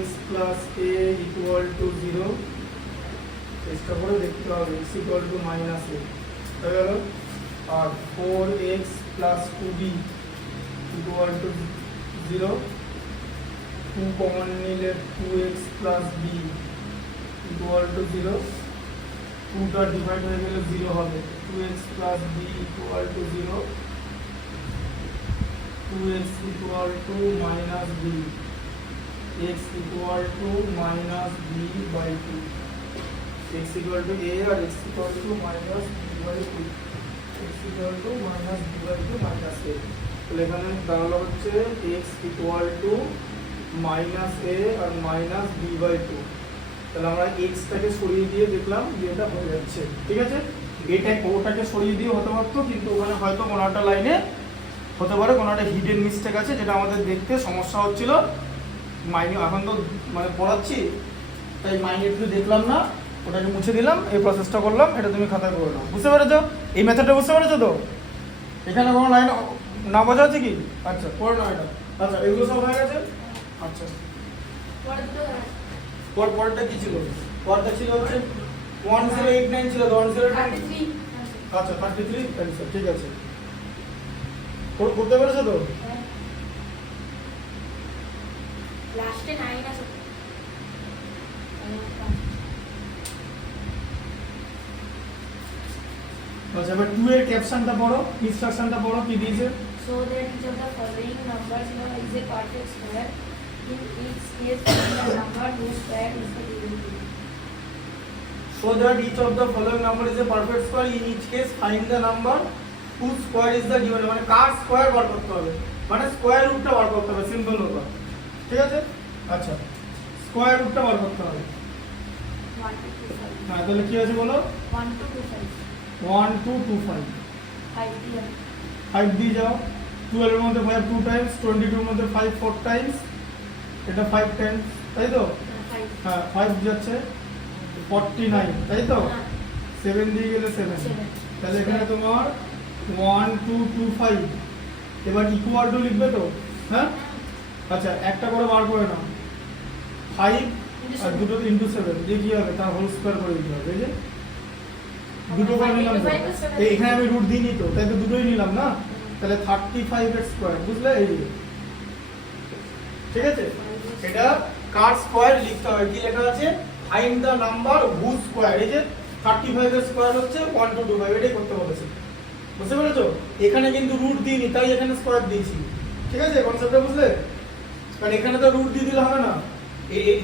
x plus a equal to 0, চেষ্টা করে দেখতে হবে, x equal to minus a হয়ে গেল। আর 4x plus 2b equal to 0, 2 common নিলে 2x plus b equal to 0, 2টা ডিভাইড হয়ে গেলে 0 হবে, 2x plus b equal to 0, 2x equal to minus b, x equal to minus b by 2, x equal to a আর x equal to minus b by 2, x equal to minus b by 2 minus a। তাহলে এখানে দাঁড়ালো হচ্ছে x equal to minus a আর মাইনাস b বাই 2। তাহলে আমরা এক্সটাকে সরিয়ে দিয়ে দেখলাম যে এটা হয়ে যাচ্ছে, ঠিক আছে? এটা ওটাকে সরিয়ে দিয়ে হতে পারতো, কিন্তু ওখানে হয়তো কোনো একটা লাইনে হতে পারে কোনো একটা হিডেন মিস্টেক আছে, যেটা আমাদের দেখতে সমস্যা হচ্ছিল। মাইনে এখন তো মানে পড়াচ্ছি, তাই মাইনে একটু দেখলাম না, ওটাকে মুছে দিলাম, এই প্রসেসটা করলাম, এটা তুমি খাতায় করে নাও। বুঝতে পেরেছো? এই মেথডটা বুঝতে পেরেছো তো? এখানে কোনো লাইন না বোঝা আছে কি? আচ্ছা করে নাও এটা। আচ্ছা এগুলো সব হয়ে গেছে। আচ্ছা পরে দুটো পরটা কি ছিল? পরটা ছিল হচ্ছে 1089 ছিল, 1089। 33 আচ্ছা 33 অ্যান্সার, ঠিক আছে। করতে পেরেছো তো? লাস্টে 9 আছে। আচ্ছা এবার 2 এর ক্যাপশনটা পড়ো, ইনস্ট্রাকশনটা পড়ো, কি দিয়েছে? So that each of the following numbers is a perfect square. In each case, the number whose square is the given to. So that each of the following number is a perfect square. In each case, find the number whose square is the given. মানে কার স্কয়ার বার করতে হবে, মানে স্কয়ার রুটটা বার করতে হবে, সিম্পল ব্যাপার, ঠিক আছে? আচ্ছা স্কয়ার রুটটা বার করতে হবে। 1 to 2 5. হ্যাঁ তাহলে কি আছে বলো? 1 to 2 5. 1 2 2 5, 5 দিয়ে 5 দিয়ে যাও। 12 এর মধ্যে 5 2 টাইমস, 22 এর মধ্যে 5 4 টাইমস, এটা 5 টাইমস, তাই তো? 5. হ্যাঁ 5 যাচ্ছে 49, তাই তো? 7 দিয়ে গেলে 7, 7. তাহলে এখানে তোমার 1 2 2 5। এবার ইকুয়াল টু লিখবে তো? হ্যাঁ আচ্ছা একটা করে বার করে নাও, 5 আর দুটো ইনটু 7 দিয়ে কি হবে, তার হোল স্কয়ার করে দিতে হবে। এই যে দুটো করে নিলাম তো, এই এখানে আমি রুট দিইনি তো, তাই তো দুটোই নিলাম না, তাহলে 35 এর স্কয়ার, বুঝলে? এই যে ঠিক আছে, এটা কার স্কয়ার লিখতে হবে। কি লেখা আছে? Find the number whose square. এই যে 35 এর স্কয়ার হচ্ছে 1225, এটাই করতে বলেছে। বুঝতে পেরেছো? এখানে কিন্তু রুট দিইনি, তাই এখানে স্কয়ার দিয়েছি। ঠিক আছে, কনসেপ্টটা বুঝলে? কারণ এখানে তো রুট দিয়ে দিলে হবে না।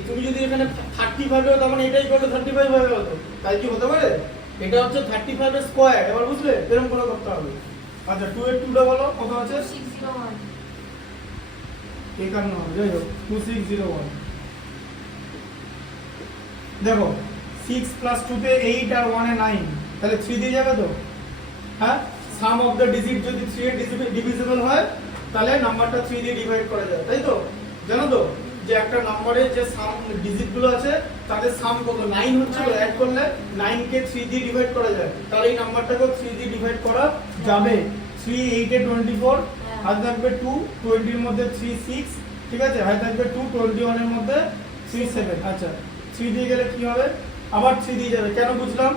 তুমি যদি এখানে 35 হবে তার মানে এটাই কত 35 হবে হতো, তাই কি হতে পারে? এটা হচ্ছে 35 এর স্কয়ার, এবার বুঝলে? এরকম করে করতে হবে। আচ্ছা 2 এর 2টা বলো কত আছে? 601 এখানে হবে, যাই হোক 2601। দেখো 6 প্লাস 2 তে 8 আর 1 এ 9, তাহলে 3 দিয়ে যাবে তো? হ্যাঁ, সাম অফ দ্য ডিজিট যদি 3 এর ডিভিজিবল হয় তাহলে নাম্বারটা 3 দিয়ে ডিভাইড করা যায়, তাই তো? জানো তো যে একটা নম্বরের যে সাম ডিজিট গুলো আছে তাদের সাম কত? 9 হচ্ছে, অ্যাড করলে 9 কে 3 দিয়ে ডিভাইড করা যায়, তাহলে এই নাম্বারটাকে 3 দিয়ে ডিভাইড করা যাবে। 3 8 এ 24, হাতে থাকবে 2, 20 এর মধ্যে 3 6, ঠিক আছে, হাতে থাকবে 2, 21 এর মধ্যে 3 7। আচ্ছা 3 দিয়ে গেলে কি হবে? আবার 3 দিয়ে যাবে, কেন বুঝলাম?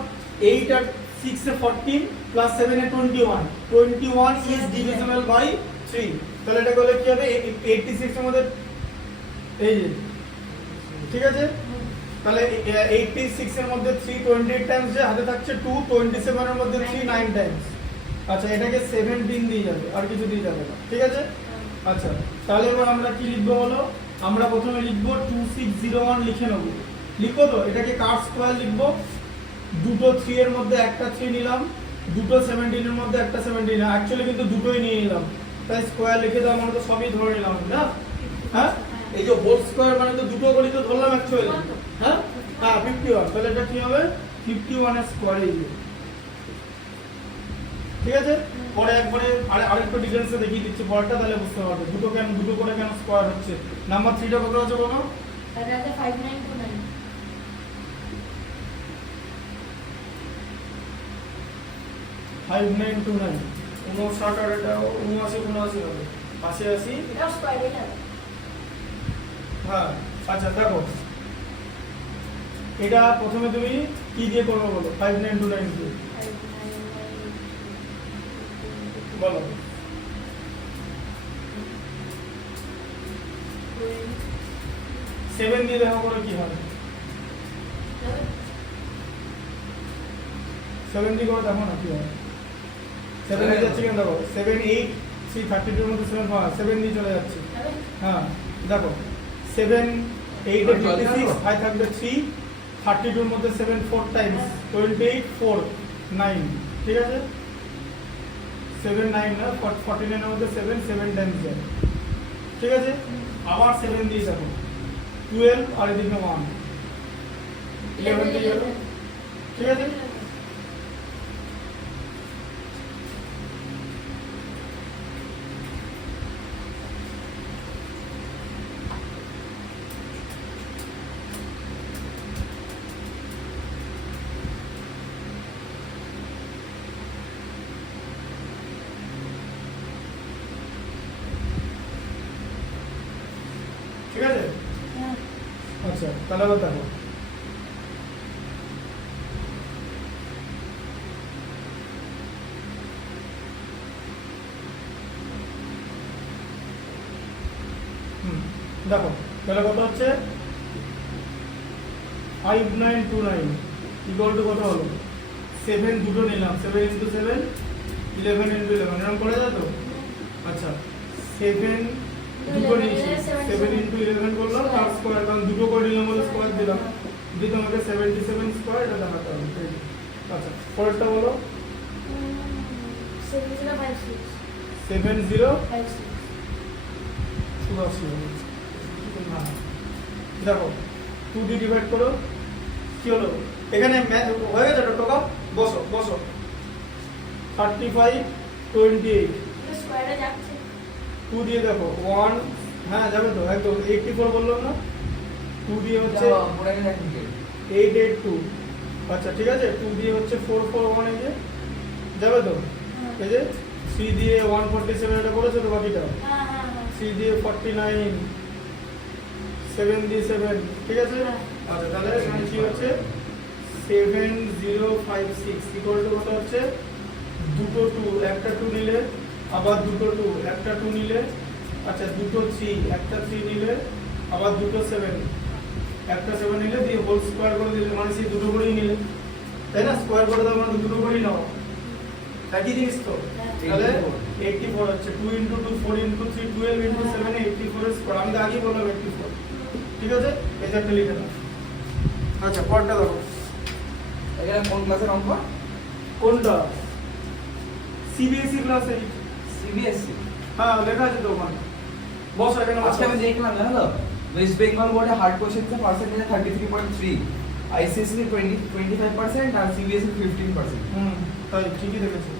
8 আর 6 এ 14 প্লাস 7 এ 21, 21 ইজ ডিভিজিবল বাই 3, তাহলে এটা করলে কি হবে? 86 এর মধ্যে এই যে, ঠিক আছে, তাহলে 86 এর মধ্যে 3 28 টাইমস যে হাতে থাকছে 2, 27 এর মধ্যে 3 9 টাইমস। আচ্ছা এটাকে 17 দিয়ে যাবে, আর কিছু দিয়ে যাবে না, ঠিক আছে? আচ্ছা তাহলে এবার আমরা কি লিখবো বলো? আমরা প্রথমে লিখবো 2601 লিখে নেব। লিখবো তো? এটাকে কার স্কয়ার লিখবো। দুটো 3 এর মধ্যে একটা 3 নিলাম, দুটো 17 এর মধ্যে একটা 17 নিলাম, অ্যাকচুয়ালি কিন্তু দুটোই নিয়ে নিলাম, তাই স্কয়ার লিখে দাও, আমরা তো সবই ধরে নিলাম না? হ্যাঁ, এই যে হোল স্কয়ার মানে তো দুটো করে তো ধরলাম অ্যাকচুয়ালি। হ্যাঁ হ্যাঁ 51, তাহলে এটা কি হবে? 51 এর স্কয়ার, এই যে, ঠিক আছে? পরে একবারে আরেকটু ডিটেইলসে দেখিয়ে দিচ্ছি পরেরটা, তাহলে বুঝতে পারবে দুটো করে কেন স্কয়ার হচ্ছে। নাম্বার 3টা কত আছে বলো? এটা আছে 5929 5929, 59 আর এটা 79 হবে, 80 এটা স্কয়ার এটা হ্যাঁ। আচ্ছা দেখো এটা প্রথমে তুমি কি দিয়ে করবে বলো? 5929 দিয়ে 599 বলো। 7 দিয়ে দেখো করে কি হয়? 7 দিয়ে করে দেখো না কি হয়। 7 দিয়ে যাচ্ছে কেন দেখো, 7 8 3 32 এর মধ্যে 7 পাওয়া, 7 দিয়ে চলে যাচ্ছে। হ্যাঁ দেখো 7 8 এর 56, 5 থাকবে 3, 32 এর মধ্যে 7 4 টাইমস, 28 4 9, ঠিক আছে? 7 9 না, 49 এর মধ্যে 7 টাইমস যায়, ঠিক আছে? আবার 7 দিয়ে দেখো 12 আর এদিকে 1 11 দিয়ে গেল, ঠিক আছে? ঠিক আছে? আচ্ছা তাহলে আবার দেখো দেখো তাহলে কত হচ্ছে? 5929 ইকুয়াল টু কত হলো? 7 দুটো নিলাম, 7 ইনটু 7 11 ইনটু 11 এরকম করা যায় তো? আচ্ছা 7 দুটো নিয়েছি, 7 ইনটু 11 করলাম তার স্কয়ার, কারণ দুটো করে নিলাম বলে স্কয়ার দিলাম, দিয়ে তোমাকে 77 স্কয়ার এটা দেখাতে হবে। আচ্ছা পরেরটা বলো। 7056 7056 না দেখো 2 দিয়ে ডিভাইড করো, কি হলো? এখানে হয়ে গেছে টোকা, বসো বসো 35 28, স্কয়ারে যাচ্ছে 2 দিয়ে দেখো 1, হ্যাঁ যাবে তো একদম 84 বললাম না? 2 দিয়ে হচ্ছে 882, আচ্ছা ঠিক আছে? 2 দিয়ে হচ্ছে 441, এই যে যাবে তো? এই যে 3 দিয়ে 147 এটা করেছো তো বাকিটা? হ্যাঁ হ্যাঁ হ্যাঁ 3 দিয়ে 49, 7 দিয়ে 7, ঠিক আছে? আচ্ছা তাহলে এখানে কি হচ্ছে? 7056 ইকুয়াল টু কত হচ্ছে? দুটো 2, একটা 2 নিলে, আবার দুটো 2, একটা 2 নিলে, আচ্ছা দুটো 3, একটা 3 নিলে, আবার দুটো 7, একটা 7 নিলে, দিয়ে হোল স্কয়ার করে দিলে, মানে সেই দুটো করেই নিলে, তাই না? স্কয়ার করে দাও মানে দুটো করেই নাও, একই জিনিস তো? তাহলে 84 হচ্ছে 2 ইনটু 2 4 ইনটু 3 12 ইনটু 7 84 এর স্কয়ার আমি তো আগেই বললাম 84 ঠিক আছে এটা একটা লিখে নাও আচ্ছা পরেরটা দেখো এখানে কোন ক্লাসের অঙ্ক? কোনটা সিবিএসই ক্লাস 8 সিবিএসসি। হ্যাঁ লেখা আছে তো ওখানে বস এখানে আজকে আমি দেখলাম জানো তো, ওয়েস্ট বেঙ্গল বোর্ডে হার্ড কোশ্চেন্সের পার্সেন্টেজ 33.3, আইসিএসসি 25% আর সিবিএসসি 15%। তাই ঠিকই দেখেছো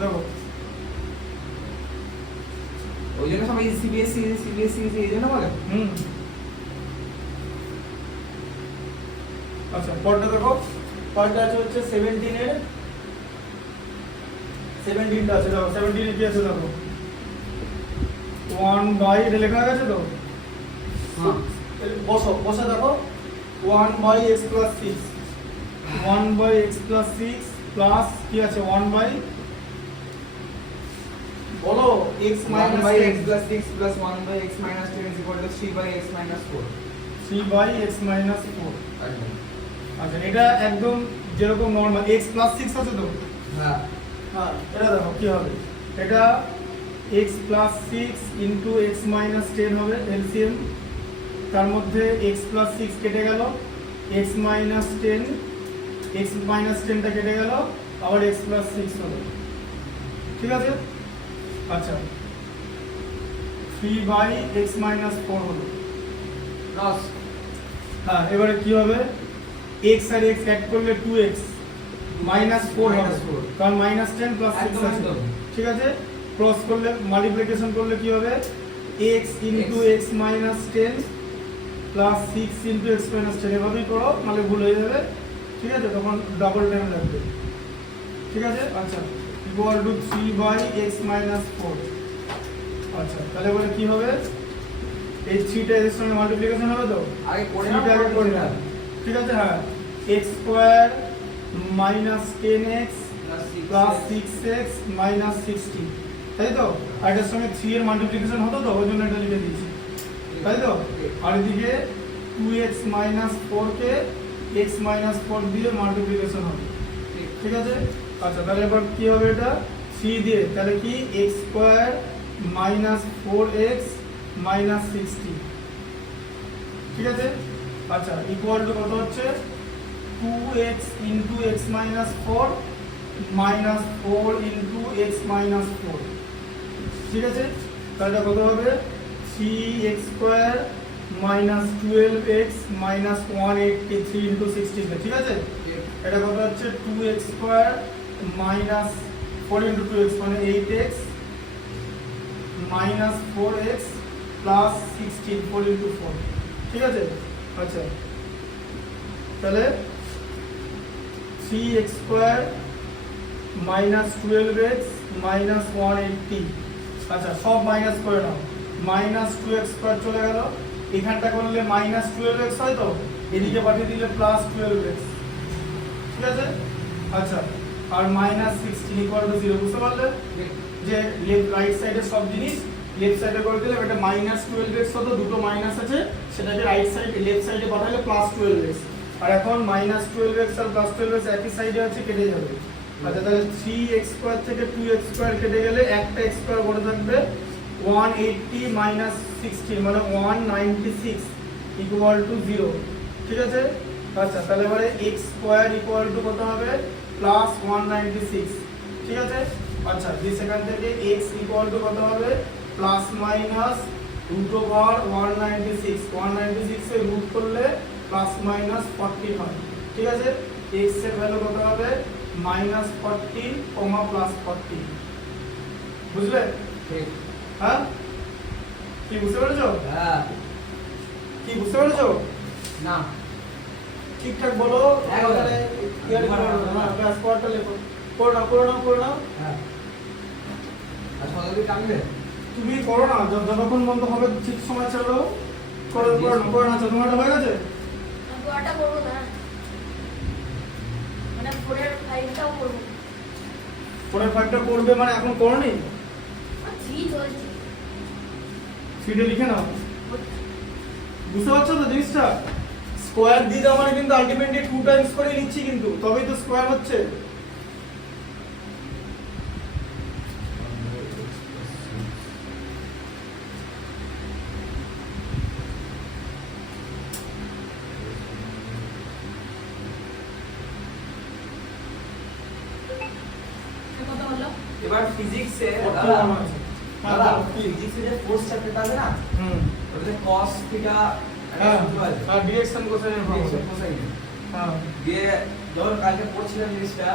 দেখো ওই জন্য সবাই সিবিএসসি এই জন্য বলে। আচ্ছা পরেরটা দেখো পরেরটা আছে হচ্ছে 17 এর 17টা আছে দেখো 17 এ কি আছে দেখো 1 বাই এটা লেখা আছে তো হ্যাঁ বসা দেখো 1 by x plus 6 1 by x plus 6 plus কি আছে 1 বাই বলো x 1 minus by x 10 plus 6 plus 1 by x minus 10 is equal to 3 by x minus 4. 3 by x minus 4 আচ্ছা এটা একদম যেরকম নরমাল x প্লাস 6 আছে তো হ্যাঁ হ্যাঁ এটা দেখো কি হবে এটা x plus 6 into x minus 10 হবে এলসিএম তার মধ্যে x প্লাস 6 কেটে গেল x মাইনাস 10 টা কেটে গেল আবার x প্লাস 6 হবে ঠিক আছে আচ্ছা 3 বাই x মাইনাস 4 হলো ক্রস হ্যাঁ এবারে কি হবে x আর x অ্যাড করলে 2x মাইনাস 4 হবে কারণ মাইনাস 10 প্লাস 6 আছে ঠিক আছে ক্রস করলে মাল্টিপ্লিকেশন করলে কি হবে x into x minus 10 plus 6 into x minus 10 এভাবেই করো নাহলে ভুল হয়ে যাবে ঠিক আছে তখন ডাবল টাইম লাগবে ঠিক আছে আচ্ছা equal to 3 by x minus 4 আচ্ছা তাহলে এবারে কি হবে এই 3টা এর সঙ্গে মাল্টিপ্লিকেশন হবে তো আগে করে 3টা আগে করে নাও ঠিক আছে হ্যাঁ x square minus 10x plus 6x minus 60 তাই তো আর এটার সঙ্গে 3 এর মাল্টিপ্লিকেশন হতো তো ওই জন্য এটা লিখে দিয়েছি তাই তো আর এদিকে 2x মাইনাস 4 কে x মাইনাস 4 দিয়ে মাল্টিপ্লিকেশন হবে ঠিক আছে আচ্ছা তাহলে এবার কি হবে এটা 3 দিয়ে তাহলে কি x square minus 4x minus 60 ঠিক আছে আচ্ছা ইকুয়াল টু কত হচ্ছে 2x into x minus 4 minus 4 into x minus 4 ঠিক আছে তাহলে কত হবে 3x square minus 12x minus 183 into 60 ঠিক আছে এটা কত হচ্ছে 2x square minus 4 into 2x মানে 8x minus 4x plus 16 4 into 4 ঠিক আছে আচ্ছা তাহলে 3x square minus 12x minus 180 আচ্ছা সব মাইনাস করে নাও মাইনাস 2x স্কয়ার চলে গেল এখানটা করলে মাইনাস 12x হয় তো এদিকে পাঠিয়ে দিলে প্লাস 12x ঠিক আছে আচ্ছা আর মাইনাস 16 ইকুয়াল টু 0 বুঝতে পারলে যে লেফট রাইট সাইডে সব জিনিস লেফট সাইডে করে দিলে এটা মাইনাস 12x হতো দুটো মাইনাস আছে সেটাকে রাইট সাইডে লেফট সাইডে পাঠালে প্লাস 12x আর এখন মাইনাস 12x আর প্লাস 12x একই সাইডে আছে কেটে যাবে আচ্ছা তাহলে 3x স্কয়ার থেকে 2x স্কয়ার কেটে গেলে একটা x স্কয়ার বড় থাকবে 180 মাইনাস 16 মানে 196 ইকুয়াল টু 0 ঠিক আছে আচ্ছা তাহলে এবারে x স্কয়ার ইকুয়াল টু কত হবে প্লাস 196 ঠিক আছে আচ্ছা যে সেখান থেকে x ইকুয়াল টু কত হবে প্লাস মাইনাস রুট ওভার 196 এর রুট করলে প্লাস মাইনাস 40 হয় ঠিক আছে x এর ভ্যালু কত হবে মাইনাস 40 কমা প্লাস 40 বুঝলে ঠিক হ্যাঁ কি বুঝতে পেরেছো হ্যাঁ কি বুঝতে পেরেছো না ঠিকঠাক বলো হ্যাঁ, তাহলে ইয়ারি করো না ক্লাস কোয়ার্টার লেখো করো না হ্যাঁ আর সকালে টানবে তুমি করো না যতক্ষণ বন্ধ হবে ঠিক সময় চলো করো না তোমারটা হয়ে গেছে আমি গোয়াটা করবো না মানে 4 এর 5টাও করবো পরের ফাইলটা করবে মানে এখন করোনি 3 চলছে সিটে লিখে নাও বুঝতে পারছো তো জিনিসটা স্কোয়ার দিয়ে দাও মানে কিন্তু আলটিমেটলি 2 টাইমস করে লিখছি কিন্তু তবেই তো স্কোয়ার হচ্ছে এবার ফিজিক্সে করতে মনে আছে। হ্যাঁ, দাদা কি? ফিজিক্সে যে ফোর্স চ্যাপ্টারটা আছে না, হুম। ওটাতে cos থিটা হ্যাঁ, আর ডিরেকশন কোসাইন হ্যাঁ। দিয়ে যখন কালকে পড়ছিলাম জিনিসটা,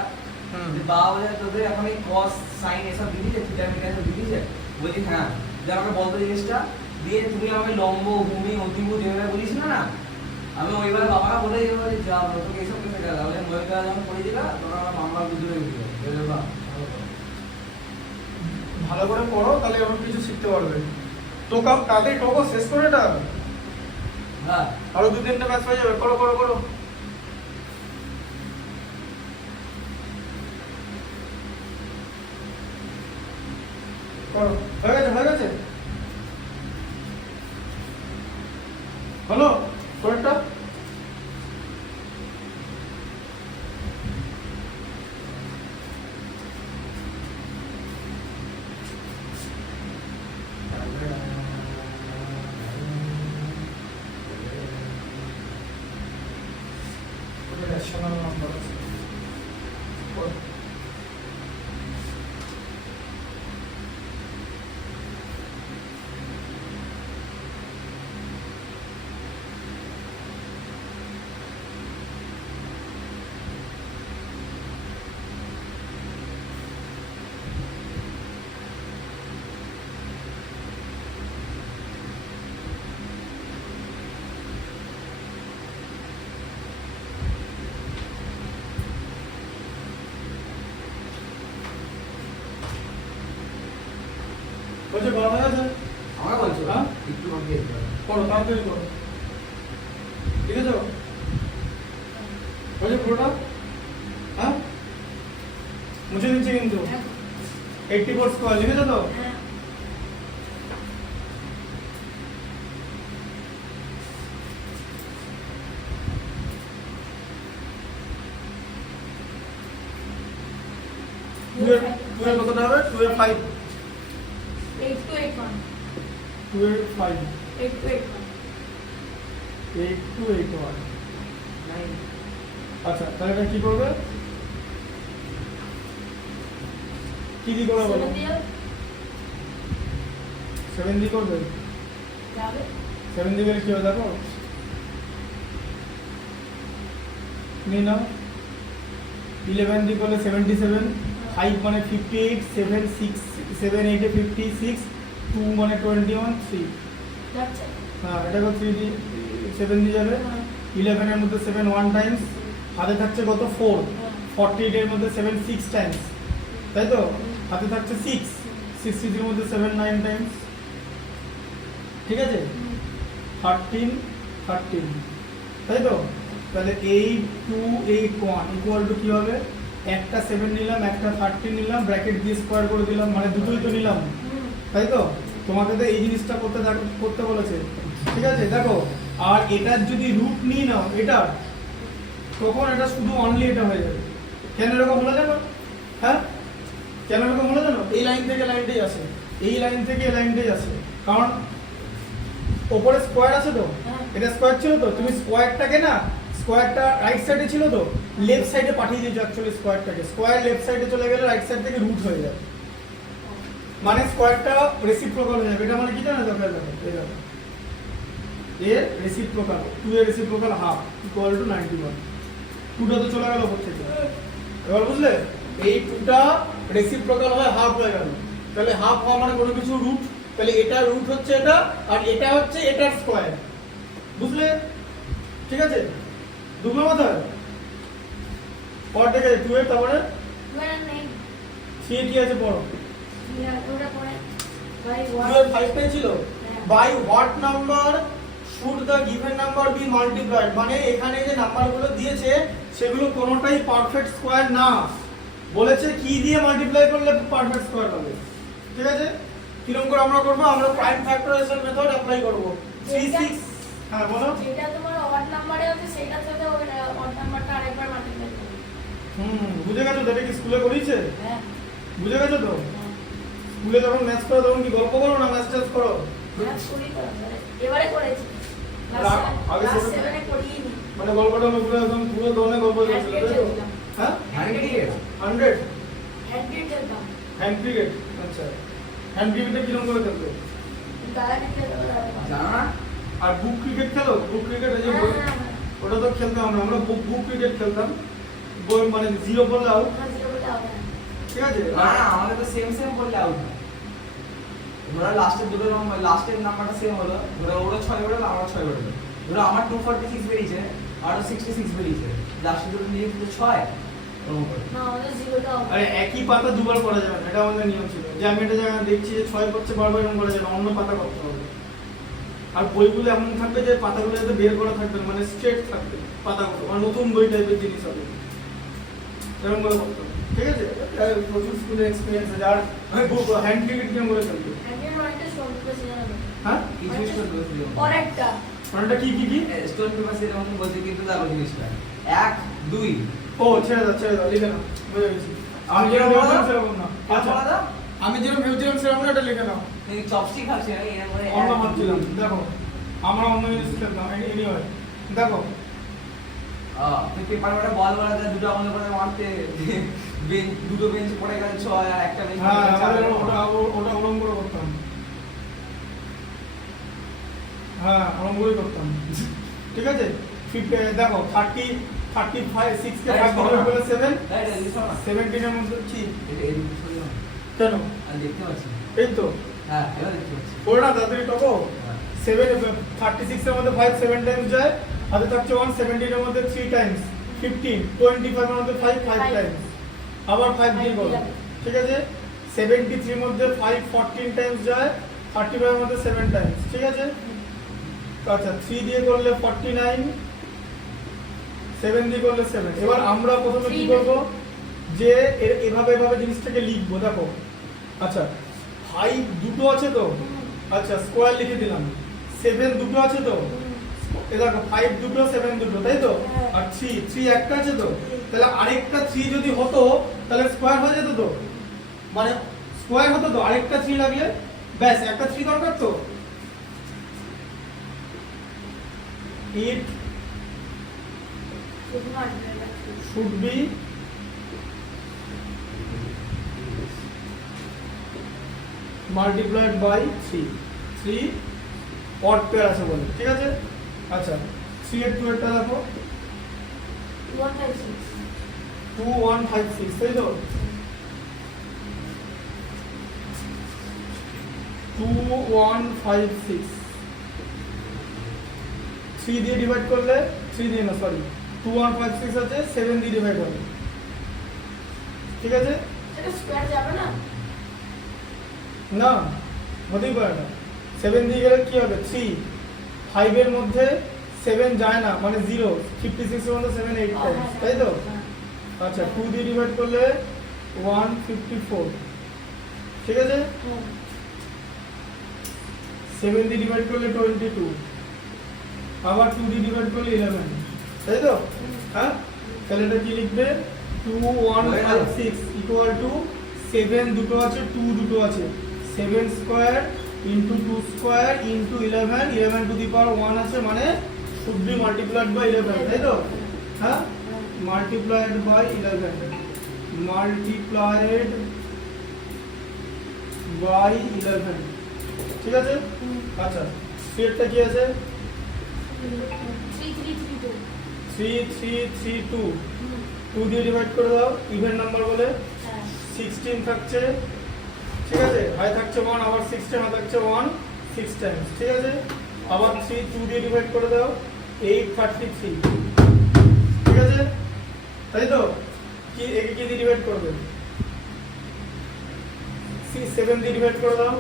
হুম। যে বাবা বলে তোদের এখন এই cos sin এসব দিয়েছে, থিটা মিটা এসব দিয়েছে, বলছি হ্যাঁ, যে আমাকে বলতো জিনিসটা, দিয়ে তুমি আমাকে লম্ব ভূমি অতিভুজ এভাবে বলিস না, আমি ওইভাবে বাবাকে বলে দিই যা তোকে এইসব কিছু গেল, তাহলে মহিলা যখন পড়ে দিলা তখন আমার মামলা বুদ্ধি হয়ে গেল, বা ভালো করে পড়ো, তাহলে অনেক কিছু শিখতে পারবে। টোকা তাদের টোকো শেষ করে এটা হ্যাঁ আরো 2-3টা ম্যাচ হয়ে যাবে। করো করো করো। করো, হয়ে গেছে হয়ে গেছে। হলো পরেরটা। রেশনাল নাম্বার আছে। করো। বলছে বড় হয়ে আছে। আমাকে বলছো হ্যাঁ? একটু আগে করো তাড়াতাড়ি করো। ঠিক আছে বলছে পুরোটা হ্যাঁ মুছে দিচ্ছি কিন্তু 84 স্কোয়ার লিখেছো তো? হ্যাঁ। টু এর কতটা হবে? 2 এর 5। 8281 2 এর 5 8281 8281 আচ্ছা তাহলে এটা কি করবে? কি দিয়ে করবে বলো? 7 দিয়ে করবে। যাবে 7 দিয়ে গেলে কি হবে দেখো। নিয়ে নাও 11 দিয়ে করলে 77, 5 মানে 58, 7 6 7 8 এ 56, 2 মানে 21, 3 যাচ্ছে হ্যাঁ এটা কত 3 দিয়ে 7 দিয়ে যাবে। 11 এর মধ্যে 7 1 টাইমস, হাতে থাকছে কত 4, 48 এর মধ্যে 7 6 টাইমস, তাই তো? হাতে থাকছে 6, 63 এর মধ্যে 7 9 টাইমস, ঠিক আছে? 13 13 তাই তো? তাহলে 8 2 8 1 ইকুয়াল টু কি হবে? একটা 7 নিলাম, একটা 13 নিলাম, ব্র্যাকেট দিয়ে স্কোয়ার করে দিলাম, মানে দুটোই তো নিলাম, তাই তো? তোমাকে তো এই জিনিসটা করতে বলেছে, ঠিক আছে? দেখো, আর এটার যদি রুট নিয়ে নাও এটা, তখন এটা শুধু অনলি এটা হয়ে যাবে। কেন এরকম হলো জানো? হ্যাঁ কেন এরকম হলো জানো? এই লাইন থেকে লাইনটাই আসে, এই লাইন থেকে এই লাইনটাই আসে, কারণ ওপরে স্কোয়ার আছে তো, এটা স্কোয়ার ছিল তো, তুমি স্কোয়ারটাকে না, স্কোয়ারটা রাইট সাইডে ছিল তো, লেফট সাইডে পাঠিয়ে দিয়েছো অ্যাকচুয়ালি স্কোয়ারটাকে, স্কোয়ার লেফট সাইডে চলে গেলে রাইট সাইড থেকে রুট হয়ে যাবে, মানে স্কোয়ারটা রেসিপ্রোকাল হয়ে যাবে। এটা মানে কি জানো? দেখো এই দেখো, এর রেসিপ্রোকাল 2 এর রেসিপ্রোকাল হাফ ইকুয়াল টু 91। 2টা তো চলে গেল ওপর থেকে, এবার বুঝলে? এই 2টা রেসিপ্রোকাল হয়ে হাফ হয়ে গেল, তাহলে হাফ হওয়া মানে কোনো কিছু রুট, তাহলে এটা রুট হচ্ছে এটা, আর এটা হচ্ছে এটার স্কোয়ার, বুঝলে? ঠিক আছে? দুটো মাথায় পর থেকে 2 এর তারপরে মানে নেই 3 এ কি আছে পড়ো। ওটা পড়ে বাই 2 এর 5 টাই ছিল। By what number should the given number be multiplied, মানে এখানে যে নাম্বারগুলো দিয়েছে সেগুলো কোনোটাই পারফেক্ট স্কোয়ার না, বলেছে কি দিয়ে মাল্টিপ্লাই করলে পারফেক্ট স্কোয়ার হবে, ঠিক আছে? কিরকম করে আমরা করব? আমরা প্রাইম ফ্যাক্টরাইজেশন মেথড অ্যাপ্লাই করব। 3 6 হ্যাঁ বলো। যেটা তোমার অড নাম্বারে আছে সেটার সাথে ওই অড নাম্বারটা আরেকবার মাল্টিপ্লাই করবে। বুঝে গেছো তো? এটা কি স্কুলে করিয়েছে? হ্যাঁ বুঝে গেছো তো? স্কুলে যখন ম্যাথস করো তখন কি গল্প করো না ম্যাথস টেস্ট করো? ম্যাথস করি তো এবারে করেছি আগে ক্লাস সেটা- 7 এ করিনি। মানে গল্পটা আমি পুরো একদম পুরো ধরনের গল্প হ্যান্ড করেছিল, রিড তাই তো? দিতাম হ্যাঁ হ্যান্ড রিড 100 হ্যান্ড রিড দিতাম হ্যান্ড ক্রিকেট, আচ্ছা হ্যান্ড ক্রিকেটে কিরকম করে খেলতে? গায়ে খেলে জানো না? আর বুক ক্রিকেট খেলো? বুক ক্রিকেট এই যে হ্যাঁ ওটা তো খেলতাম আমরা বুক ক্রিকেট খেলতাম, বই মানে জিরো বললে আউট, ঠিক আছে? না না, আমাদের তো সেম বললে আউট না। ধরো লাস্টের দুটো নম্বর, লাস্টের নাম্বারটা সেম হলো, ধরো ওরা 6 বেরোলো আমরা 6 বেরোলো, ধরো আমার 246 বেরিয়েছে আর 66 বেরিয়েছে, লাস্টের দুটো নিয়ে তো 6 ওরকম করে। না আমাদের জিরোটা হবে। আরে একই পাতা দুবার করা যাবে না, এটা আমাদের নিয়ম ছিল যে আমি এটা জায়গা দেখছি যে 6 করছে বারবার এরকম করা যাবে না, অন্য পাতা করতে হবে। আর বইগুলো এমন থাকবে যে পাতাগুলো যাতে বের করা থাকবে না, মানে স্ট্রেট থাকবে পাতাগুলো, মানে নতুন বই টাইপের জিনিস হবে, এরকম করে করতে হবে, ঠিক আছে? আর প্রচুর স্কুলের এক্সপিরিয়েন্স আছে। আর আমি হ্যান্ড ক্রিকেট কেমন করে খেলতে? একদিন অনেকটা স্টোন পেপার ছিল। হ্যাঁ কিছু স্টোন পেপার ছিল, পরেরটা ওটা কি কি কি? স্টোন পেপার ছিল এরকম বলছে, কিন্তু দেখো জিনিসটা 1 2 ও ছেড়ে দাও লিখে নাও, বুঝে গেছি। আমি যেরকম ভেবেছিলাম সেরকম না। আচ্ছা বলা দাও, আমি যেরকম ভেবেছিলাম সেরকম না, এটা লিখে নাও। তুমি চপস্টিক খাচ্ছে না এর মধ্যে অন্য ভাবছিলাম, দেখো আমরা অন্য জিনিস খেলতাম, এনিওয়ে দেখো তুই পেপার ওটা বল করা যায়, দুটো আমাদের করে মারতে, দুটো বেঞ্চ পড়ে গেছে 6 আর একটা বেঞ্চ হ্যাঁ পড়ে আমাদের গেছে ওটা 4। ওটা ওরম করে করতাম, হ্যাঁ ওরম করে করতাম, ঠিক আছে? দেখো 35 6 কে ভাগ করে 7 তাই এটা লিখো না, 17 এর মধ্যে কি এটা এই দুটো সরিয়ে নাও। কেন? আমি দেখতে পাচ্ছি, এই তো হ্যাঁ এবার দেখতে পাচ্ছি। ওটা তাড়াতাড়ি টকো। হ্যাঁ। 36 এর মধ্যে 5 7 টাইমস যায়, হাতে থাকছে 1, 17 এর মধ্যে 3 টাইমস 15, 25 এর মধ্যে 5 টাইমস, আবার 5 দিয়ে করো, ঠিক আছে? 73 এর মধ্যে 5 14 টাইমস যায়, 35 এর মধ্যে 7 টাইমস, ঠিক আছে? আচ্ছা 3 দিয়ে করলে 49, 7 দিয়ে করলে 7। এবার আমরা প্রথমে কি করব, যে এভাবে জিনিসটাকে লিখবো, দেখো আচ্ছা 5 দুটো আছে তো, আচ্ছা স্কোয়ার লিখে দিলাম, 7 দুটো আছে তো, এ দেখো 5 দুটো 7 দুটো, তাই তো? আর 3 একটা আছে তো, তাহলে আরেকটা 3 যদি হতো তাহলে স্কোয়ার হয়ে যেত তো, মানে স্কোয়ার হতো তো, আরেকটা 3 লাগলে ব্যাস একটা 3 দরকার তো। It should be multiplied by 3 odd pair আছে বলে, ঠিক আছে? আচ্ছা 3 এর 2 এরটা দেখো 2156, তাই তো? 2156 3 দিয়ে ডিভাইড করলে 3 দিয়ে না সরি 2156 আছে 7 দিয়ে ডিভাইড করলে, ঠিক আছে? এটা স্কয়ার যাবে না? না হতেই পারে না, 7 দিয়ে গেলে কি হবে 3, 5 এর মধ্যে 7 যায় না মানে 0, 56 এর মধ্যে 7 8 টাইমস, তাই তো? আচ্ছা 2 দিয়ে ডিভাইড করলে 154, ঠিক আছে? 7 দিয়ে ডিভাইড করলে 22, আবার 2 দিয়ে ডিভাইড করলে 11, তাই তো? হ্যাঁ তাহলে এটা কি লিখবে 2156 ইকুয়াল টু 7 দুটো আছে 2 দুটো আছে 7 square into 2 square into 11 to the power 1 আছে, মানে শুড বি মাল্টিপ্লাইড বাই 11, তাই তো? হ্যাঁ মাল্টিপ্লাইড বাই 11, মাল্টিপ্লাইড বাই 11, ঠিক আছে? আচ্ছা সেটটা কি আছে 3332, 2 দিয়ে ডিভাইড করে দাও, ইভেন নাম্বার বলে 16 থাকছে, ঠিক আছে? হাই থাকছে 1, আবার 16 হাই থাকছে 1 6 টাইমস, ঠিক আছে? আবার 3 2 দিয়ে ডিভাইড করে দাও 833, ঠিক আছে? তাই তো? কি একে কি দিয়ে ডিভাইড করবে 7 দিয়ে ডিভাইড করে দাও,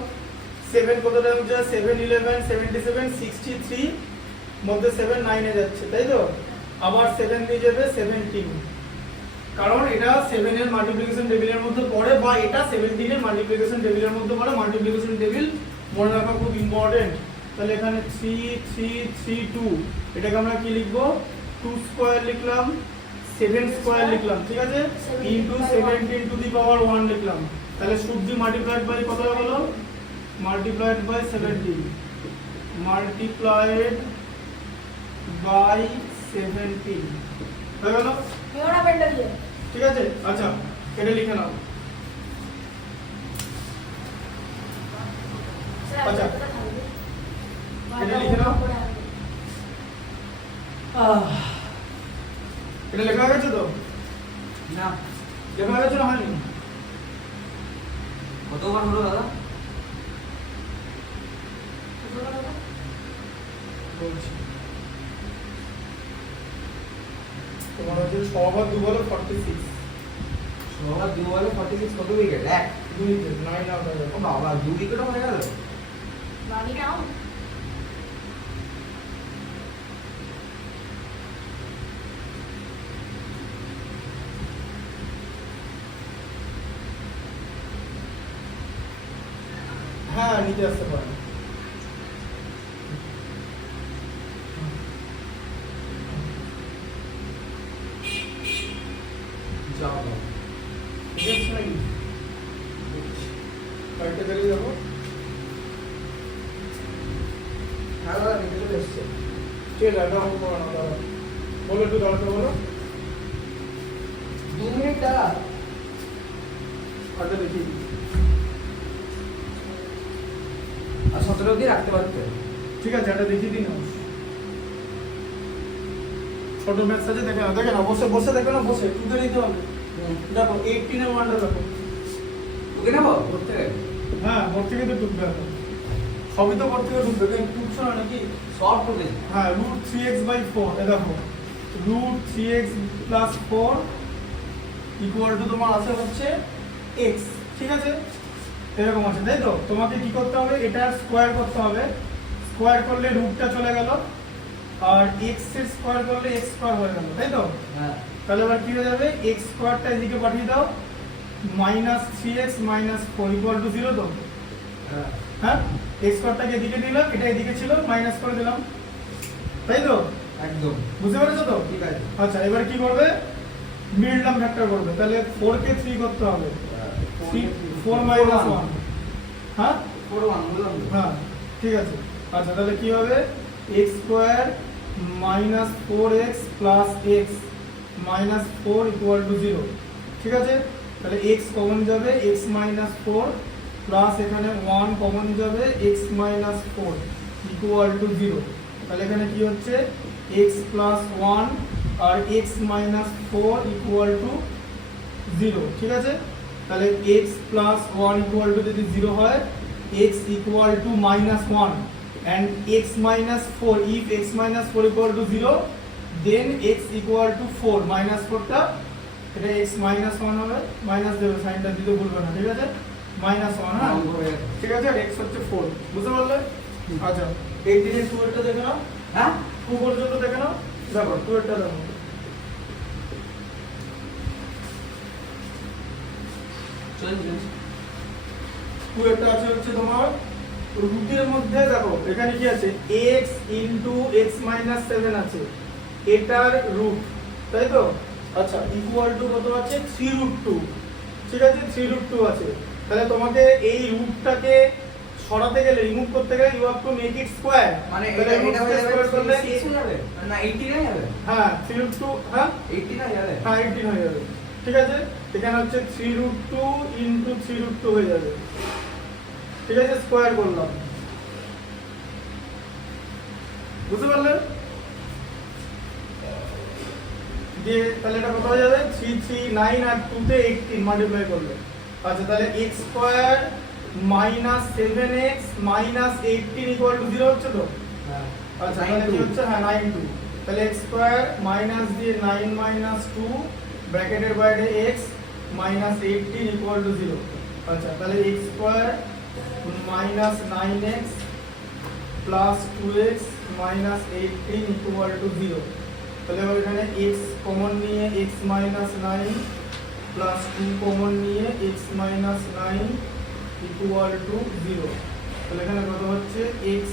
7 কত টাইমস যায় 7 11 77 63 মধ্যে 7 9 এ যাচ্ছে, তাই তো? আবার 7 দিয়ে যাবে 17, কারণ এটা 7 এর মাল্টিপ্লিকেশন টেবিলের মধ্যে পড়ে, বা এটা 17 এর মাল্টিপ্লিকেশন টেবিলের মধ্যে পড়ে। মাল্টিপ্লিকেশন টেবিল মনে রাখা খুব ইম্পর্টেন্ট। তাহলে এখানে 3 3 3 2, এটাকে আমরা কি লিখব 2 স্কয়ার লিখলাম, 7 স্কয়ার লিখলাম, ঠিক আছে? ইনটু 17 টু দি পাওয়ার 1 লিখলাম, তাহলে শুড বি মাল্টিপ্লাইড বাই কত হলো মাল্টিপ্লাইড বাই 17, মাল্টিপ্লাইড বাই 17 হয়ে গেল, ঠিক আছে? আচ্ছা এটা লিখে নাও আচ্ছা। যতটা থাকবে। এটা লিখে নাও। করে আনবে। এটা লেখা হয়ে গেছে তো? না লেখা হয়ে গেছে না হয়নি? কতবার হলো দাদা? কতটা হবে? বলছি তোমার হচ্ছে 6 বার 2 বলে 46 সবার 2 বলে 46 কত উইকেট? এক 2 উইকেট 9 আউট হয়ে গেল। ও বাবা 2 উইকেটও হয়ে গেল। বানি নাও। হ্যাঁ নিতে আসতে পারে। যাও ঠিক আছে নাকি? কয়েকটা বেরিয়ে যাবো। হ্যাঁ দাদা নিতে চলে এসছে। ঠিক আছে এটা হোক না দাদা। বলো একটু দাঁড়াতে বলো। 2 মিনিট দাদা। আচ্ছা দেখি। আর 17 অবধি রাখতে পারতে। ঠিক আছে এটা দেখিয়ে দিন না। ছোট ম্যাচ আছে দেখে না, দেখে না, বসে বসে দেখো না, বসে তুলে নিতে হবে। দেখো 18 এর ওয়ানটা দেখো। ওকে নেবো ঘর থেকে? হ্যাঁ ঘর থেকে তো ঢুকবে এখন। সবই তো ঘর থেকে ঢুকবে, কিন্তু টুকছো না নাকি? শর্ট করে হ্যাঁ √3x/4 এ দেখো √3x + 4 ইকুয়াল টু তোমার আছে হচ্ছে x, ঠিক আছে? এরকম আছে তাই তো? তোমাকে কি করতে হবে, এটা স্কোয়ার করতে হবে। স্কোয়ার করলে রুটটা চলে গেল, আর x এর স্কোয়ার করলে x স্কোয়ার হয়ে গেল, তাই তো? হ্যাঁ তাহলে এবার কি হয়ে যাবে, x স্কোয়ারটা এদিকে পাঠিয়ে দাও, -3x - 4 ইকুয়াল টু 0 তো? হ্যাঁ হ্যাঁ x স্কোয়ারটাকে এদিকে দিলাম, এটা এদিকে ছিল, মাইনাস করে দিলাম, তাই তো? একদম বুঝতে পেরেছো তো? ঠিক আছে। আচ্ছা এবার কি করবে, মিড টার্ম ফ্যাক্টর করবে। তাহলে 4 কে 3 করতে হবে, 4 - 1, হ্যাঁ 4-1 বললাম তো। হ্যাঁ ঠিক আছে। আচ্ছা তাহলে কি হবে, x square - 4x + x - 4 equal to 0, ঠিক আছে? তাহলে x কমন যাবে, x - 4 প্লাস এখানে 1 কমন যাবে, x - 4 ইকুয়াল টু 0। তাহলে এখানে কি হচ্ছে, x + 1 আর x - 4 ইকুয়াল টু 0, ঠিক আছে? তাহলে x + 1 ইকুয়াল টু যদি 0 হয়, x equal two -1 and x - 4, if x - 4 equal to 0 then x equal two 4, -4 টা এটা x -1 হবে, মাইনাস দেবে, সাইনটা দিতে ভুলবে না, ঠিক আছে? -1, হ্যাঁ ঠিক আছে, আর x হচ্ছে 4, বুঝতে পারলে? আচ্ছা 18 এর 2 এরটা দেখে নাও, হ্যাঁ 2 পর্যন্ত দেখে নাও, দেখো 2 এরটা দেখো। চলছে 2 একটা আছে হচ্ছে তোমার রুটের মধ্যে, দেখো এখানে কি আছে, x * x - 7 আছে, এটার রুট, তাই তো? আচ্ছা ইকুয়াল টু কত আছে, 3√2, ঠিক আছে? 3√2 আছে। তাহলে তোমাকে এই রুটটাকে সরাতে গেলে, রিমুভ করতে গেলে you have to make it square. মানে তাহলে এটা হয়ে যাবে স্কয়ার করলে 6 হয়ে যাবে না 18 হয়ে যাবে? হ্যাঁ 3√2, হ্যাঁ 18 হয়ে যাবে? হ্যাঁ 18 হয়ে যাবে, ঠিক আছে? এখানে হচ্ছে 3√2 * 3√2 হয়ে যাবে, ঠিক আছে? স্কয়ার করলাম, বুঝতে পারলেন? দিয়ে তাহলে এটা কত হয়ে যাবে, 3 3 9 আর 2 তে 18 মাল্টিপ্লাই করলে। আচ্ছা তাহলে x square - 7x - 18 equal to 0 হচ্ছে তো? হ্যাঁ আচ্ছা তাহলে কি হচ্ছে, হ্যাঁ 9 2, তাহলে x স্কয়ার মাইনাস দিয়ে 9 - 2 ব্র্যাকেটের বাইরে x - 18 ইকুয়াল টু 0। আচ্ছা তাহলে x square -9x plus 2x - 18 equal to 0। তাহলে এবার এখানে x কমন নিয়ে x - 9 প্লাস 2 কমন নিয়ে x - 9 ইকুয়াল টু 0। তাহলে এখানে কত হচ্ছে, x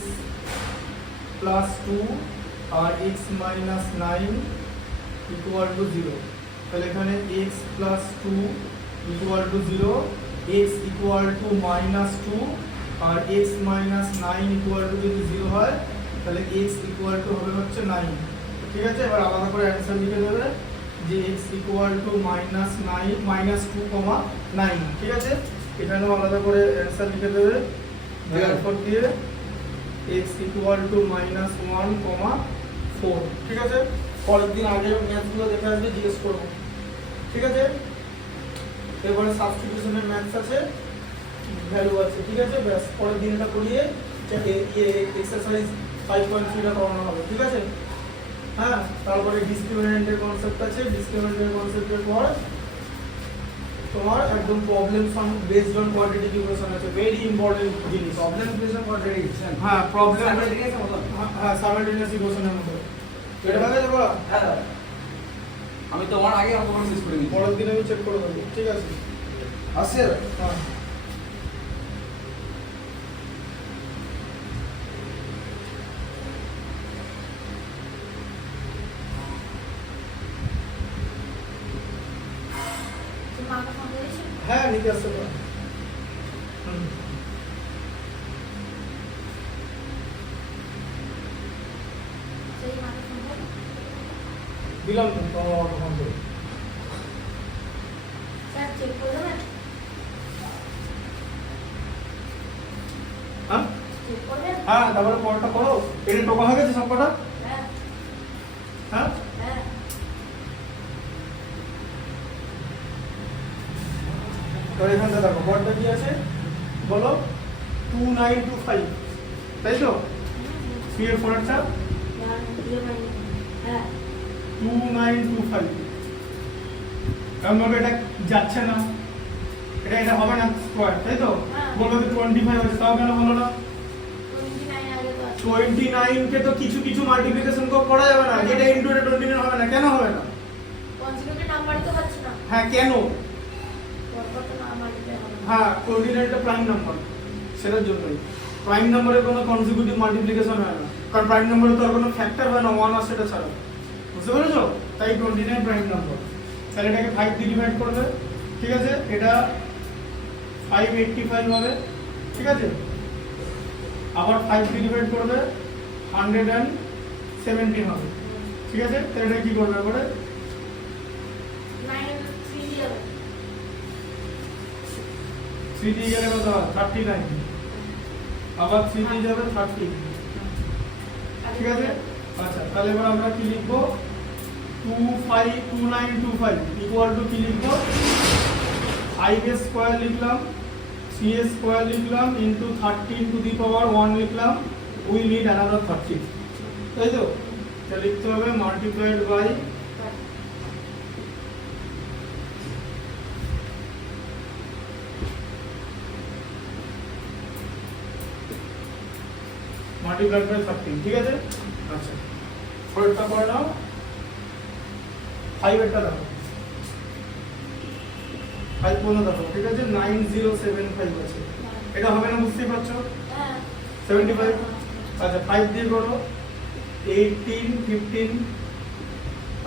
প্লাস 2 আর x - 9 ইকুয়াল টু 0। তাহলে এখানে x plus 2 equal to 0, x equal to -2 আর x - 9 ইকুয়াল টু যদি 0 হয়, তাহলে x ইকুয়াল টু হবে হচ্ছে 9, ঠিক আছে? এবার আলাদা করে অ্যান্সার লিখে দেবে যে x ইকুয়াল টু -2, 9, ঠিক আছে? এখানেও আলাদা করে অ্যান্সার লিখে দেবে therefore দিয়ে x equal to -1, 4 ঠিক আছে। পরের দিন আগের ম্যাথগুলো দেখে আসবে, জিজ্ঞেস করবো, ঠিক আছে। এবারে সাবস্টিটিউশনের ম্যাথস আছে, ভ্যালু আছে, ঠিক আছে। ব্যাস পরের দিন এটা করিয়ে এক্সারসাইজ 5.3টা করানো হবে, ঠিক আছে। হ্যাঁ, তারপরে ডিসক্রিমিনেন্টের কনসেপ্ট আছে, ডিসক্রিমিনেন্টের কনসেপ্টের পর তোমার একদম problem some based on quadratic equation আছে, ভেরি ইম্পর্টেন্ট জিনিস। প্রবলেম প্রেজেন্ট কন্ট্রাডিকশন হ্যাঁ, প্রবলেম সাইমালটেনিয়াস মতো হ্যাঁ সাইমালটেনিয়াস ইকুয়েশনের মতো। এটা ভাবে দেবো, হ্যাঁ আমি তোমার আগে অঙ্কটা শেষ করে দিই। পরের দিন আমি চেক করে দেবো, ঠিক আছে। আসছে হ্যাঁ, তো মাকে ফোন করেছি হ্যাঁ নিতে আসতে পারো। হুম, সেই মাকে ফোন করে দিলাম তো তোমার ফোন করে। স্যার চেক করে দেবেন, হ্যাঁ চেক করবেন। হ্যাঁ, তারপরে পরটা করো। এটা টোকা হয়ে গেছে সবকটা? হ্যাঁ হ্যাঁ, হ্যাঁ এবার এখানটা দেখো পরটা কি আছে বলো, 2925, তাই তো? 3 এর পরেরটা হ্যাঁ 2925। এমন ভাবে এটা যাচ্ছে না, এটা হবে না স্কোয়ার, তাই তো? হ্যাঁ। বলবো যে 25 আছে, তাও কেন হলো না? 29 আগে তো আছে 29 কে তো কিছু কিছু মাল্টিপ্লিকেশন করা যাবে না, যেটা ইনটু এটা 29 হবে না, কেন হবে না? কনসিকিউটিভ নাম্বারই তো পাচ্ছি না, হ্যাঁ কেন? পরপর তো নাম্বার দিতে হবে না। হ্যাঁ, 29 টা প্রাইম নাম্বার, সেটার জন্যই প্রাইম নাম্বারের কোনো কনসিকিউটিভ মাল্টিপ্লিকেশন হয় না, কারণ প্রাইম নাম্বারে তো আর কোনো ফ্যাক্টর হয় না, 1 আর সেটা ছাড়া, বুঝতে পেরেছো? তাই 29 প্রাইম নাম্বার। তাহলে এটাকে 5 দিয়ে ডিভাইড করবে, ঠিক আছে। এটা 585 হবে, ঠিক আছে। আবার 5 দিয়ে ডিভাইড করবে 170 হবে, ঠিক আছে। তাহলে এটা কি করবে এবারে? 9 3 দিয়ে হবে 3 দিয়ে গেলে কত হয়? 39। আবার 3 দিয়ে যাবে 30, ঠিক আছে। আচ্ছা, তাহলে এবার আমরা কি লিখবো? 2925 ইকুয়াল টু কি লিখবো? 5 এর স্কয়ার লিখলাম, 3 এর স্কয়ার লিখলাম, ইনটু 13 টু দি পাওয়ার 1 লিখলাম, উই নিড অ্যানাদার 30, তাই তো? তাহলে লিখতে হবে মাল্টিপ্লাইড বাই মাল্টিপ্লাইড বাই 13, ঠিক আছে। আচ্ছা, ফোরটা করে নাও, 5 এরটা দাও, 5 পর্যন্ত দাও, ঠিক আছে। 9075 আছে, এটা হবে না, বুঝতেই পারছো? হ্যাঁ 75। আচ্ছা, 5 দিয়ে করো 18 15,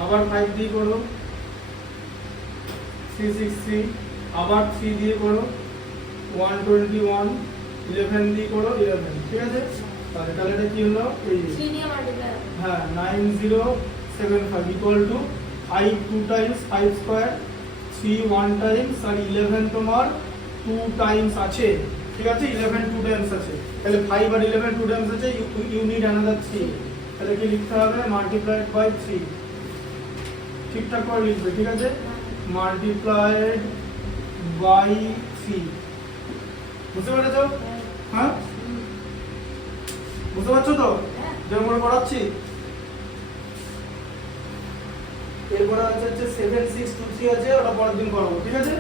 আবার 5 দিয়ে করো 363, আবার 3 দিয়ে করো 121, 11 দিয়ে করো 11, ঠিক আছে। তাহলে এটা কি হলো? এই 3 নিয়ে মাল্টিপ্লাই হবে হ্যাঁ 9075 equal to 5 2 times 5 square, 3 1 times, আর 11 তোমার 2 টাইমস আছে, ঠিক আছে। 11 2 টাইমস আছে, তাহলে 5 আর 11 2 টাইমস আছে, ইউ নিড অ্যানাদার 3। তাহলে কি লিখতে হবে? মাল্টিপ্লাইড বাই 3, ঠিকঠাক করে লিখবে, ঠিক আছে। মাল্টিপ্লাইড বাই 3, বুঝতে পেরেছো? হ্যাঁ, বুঝতে পারছো তো হ্যাঁ যেমন করে পড়াচ্ছি? এরপরে আছে 7623 আছে, ওটা পরের দিন করবো, ঠিক আছে।